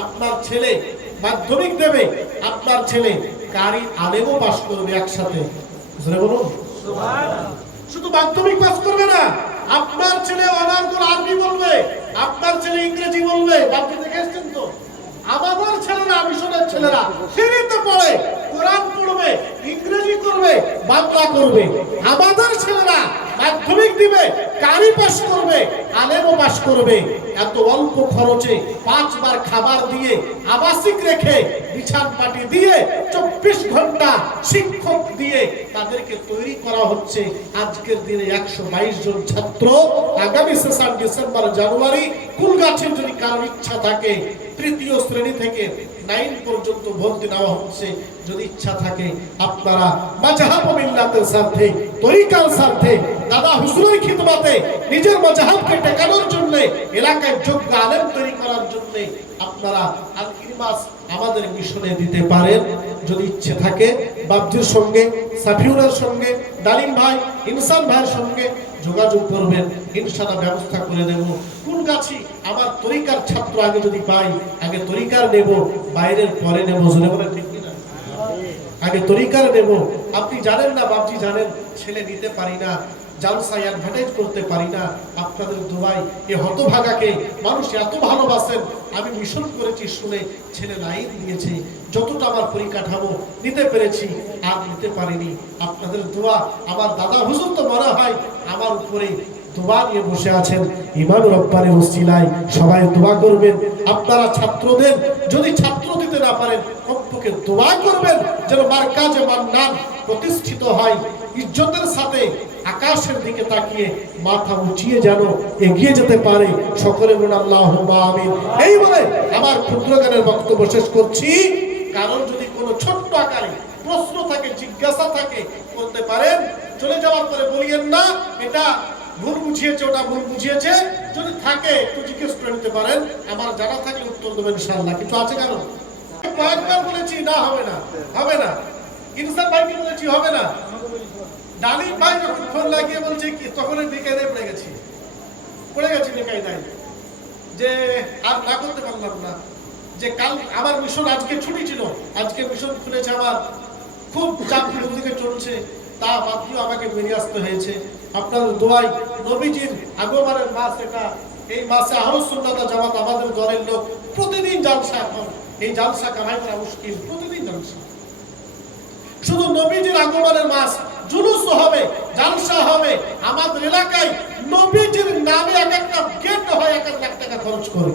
আপনার ছেলে মাধ্যমিক দেবে, আপনার ছেলে কারি আলেমও পাস করবে একসাথে, জোরে বলুন সুবহানাল্লাহ। শুধু মাধ্যমিক পাস করবে না, আপনার ছেলে অনার্গল আরবি বলবে, আপনার ছেলে ইংরেজি বলবে। আপনি দেখে এসেছেন তো, আমাদের ছেলেরা, মিশনের ছেলেরা ফ্রিতে পড়ে, কোরআন পড়বে, ইংরেজি করবে, বাংলা করবে। আমাদের ছেলেরা মাধ্যমিক দিবে, কারি পাস করবে, আলেমও পাস করবে। এত অল্প খরচে 5 বার খাবার দিয়ে, আবাসিক রেখে, বিছান পাটি দিয়ে, 24 ঘন্টা শিক্ষক দিয়ে তাদেরকে তৈরি করা হচ্ছে। আজকের দিনে 122 জন ছাত্র। আগামী সেশন ডিসেম্বর জানুয়ারি কুলগাছির যদি কারোর ইচ্ছা থাকে, 3য় শ্রেণী থেকে 9 পর্যন্ত ভর্তি নেওয়া হচ্ছে। যদি ইচ্ছা থাকে আপনারা মাযহাব ও মিল্লাতের স্বার্থে, তরিকার স্বার্থে, দাদা হুজুরের খিদমতে নিজের মাযহাবকে টেকানোর জন্য, এলাকায় যোগ্য আলেম তৈরি করার জন্য আপনারা আল ইরমাস আমাদের মিশনে দিতে পারেন। যদি ইচ্ছে থাকে বাবজির সঙ্গে, সাফিউরের সঙ্গে, ডালিম ভাই, ইনসান ভাইয়ের সঙ্গে যোগাযোগ করবেন, ইনশাআল্লাহ ব্যবস্থা করে দেব। কোন গাছি আমার তরিকার ছাত্র আগে যদি পাই, আগে তরিকার নেব, বাইরের পরে নেব। জোরে বলে ঠিক কিনা? আগে তরিকার নেব। আপনি জানেন না বাবজি, জানেন ছেলে নিতে পারি না, জালসায় অ্যাডভার্টাইজ করতে পারি না। আপনাদের দোয়াই এই হতভাগাকে মানুষ এত ভালোবাসেন। আমি মিশন করেছি শুনে ছেলে লাইন দিয়েছে, যতটা আমার পরিকাঠামো নিতে পেরেছি আর নিতে পারিনি। আপনাদের দোয়া, আমার দাদা হুজুর তো মনে হয় আমার উপরে দোয়া নিয়ে বসে আছেন। ইমাম রব্বানি ওসিলায় সবাই দোয়া করবেন। আপনারা ছাত্রদের যদি ছাত্র দিতে না পারেন, কমপক্ষে দোয়া করবেন যেন মারকাজে মান্নান প্রতিষ্ঠিত হয়, ইজ্জতের সাথে আকাশের দিকে তাকিয়ে মাথা উঁচিয়ে যেন এগিয়ে যেতে পারে। সকলে বলুন আল্লাহুম্মা আমিন। এই বলে আমার ক্ষুদ্র জ্ঞানের বক্তব্য শেষ করছি। কারণ যদি কোনো ছোট্ট আকারে প্রশ্ন থাকে, জিজ্ঞাসা থাকে, করতে পারেন। চলে যাওয়ার পরে বলিয়েন না এটা ভুল বুঝিয়েছে, ওটা ভুল বুঝিয়েছে। যদি থাকে একটু জিজ্ঞেস করে নিতে পারেন, আমার জানা থাকলে উত্তর দেবেন ইনশাআল্লাহ। কিছু আছে কারণ? কয়েকবার বলেছি না, হবে না, হবে না। ইনসান ভাইকে বলেছি হবে না। ডালিম ভাই যখন ফোন লাগিয়ে বলছে কি, তখন বেকারে পড়ে গেছি, বেকায় নাই, যে আর না করতে পারলাম না। যে কাল আমার মিশন, আজকে ছুটি ছিল, আজকে মিশন খুলেছে, আমার খুব চাপ দিকে চলছে, তা বাদ দিয়েও আমাকে বেরিয়ে আসতে হয়েছে। আপনার দোয়াই নবীজির আগমনের মাস এটা, এই মাসে আহলুস সুন্নাত ওয়াল জামাত আমাদের দলের লোক প্রতিদিন জালসা, এখন এই জালসা কামাই করা মুশকিল, প্রতিদিন জালসা। শুধু নবীজির আগমনের মাস, জুলুস হবে, জালসা হবে। আমাদের এলাকায় নবীজির নামে এক একটা গেট হয় 1 লাখ টাকা খরচ করে।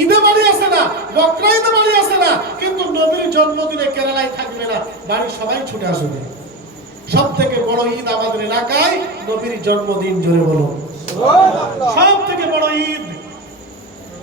ঈদে বাড়ি আসে না, বকরা ঈদে বাড়ি আসে না, কিন্তু নবীর জন্মদিনে কেরালায় থাকবে না, বাড়ি সবাই ছুটে আসবে। সব থেকে বড় ঈদ আমাদের এলাকায় নবীর জন্মদিন। জোরে বলো সব থেকে বড় ঈদ।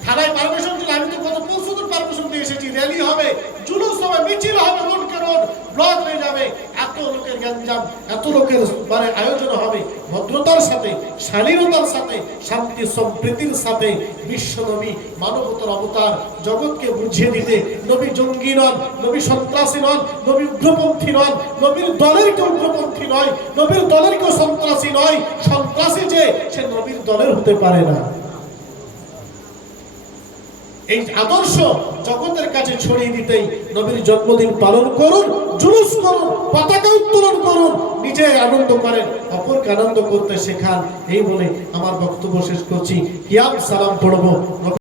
থানায় পারমিশন দিলে, আমি তো গত পরশুদিন পারমিশন দিয়ে এসেছি, র্যালি হবে, জুলুস হবে, মিছিল হবে, রোডকে রোড ব্লক হয়ে যাবে। এত লোকের গ্যাঞ্জাম, এত লোকের মানে আয়োজন হবে ভদ্রতার সাথে, শালীনতার সাথে, শান্তি সম্প্রীতির সাথে। বিশ্ব নবী মানবতার অবতার, জগৎকে বুঝিয়ে দিতে। নবী জঙ্গি নন, নবী সন্ত্রাসী নন, নবী উগ্রপন্থী নন, নবীর দলের কেউ উগ্রপন্থী নয়, নবীর দলের কেউ সন্ত্রাসী নয়। সন্ত্রাসী যে, সে নবীর দলের হতে পারে না। এই আদর্শ জগতের কাছে ছড়িয়ে দিতেই নবীর জন্মদিন পালন করুন, জুলুস করুন, পতাকা উত্তোলন করুন, নিজে আনন্দ করেন, অপরকে আনন্দ করতে শেখান। এই বলে আমার বক্তব্য শেষ করছি। কিয়াম সালাম পড়বো।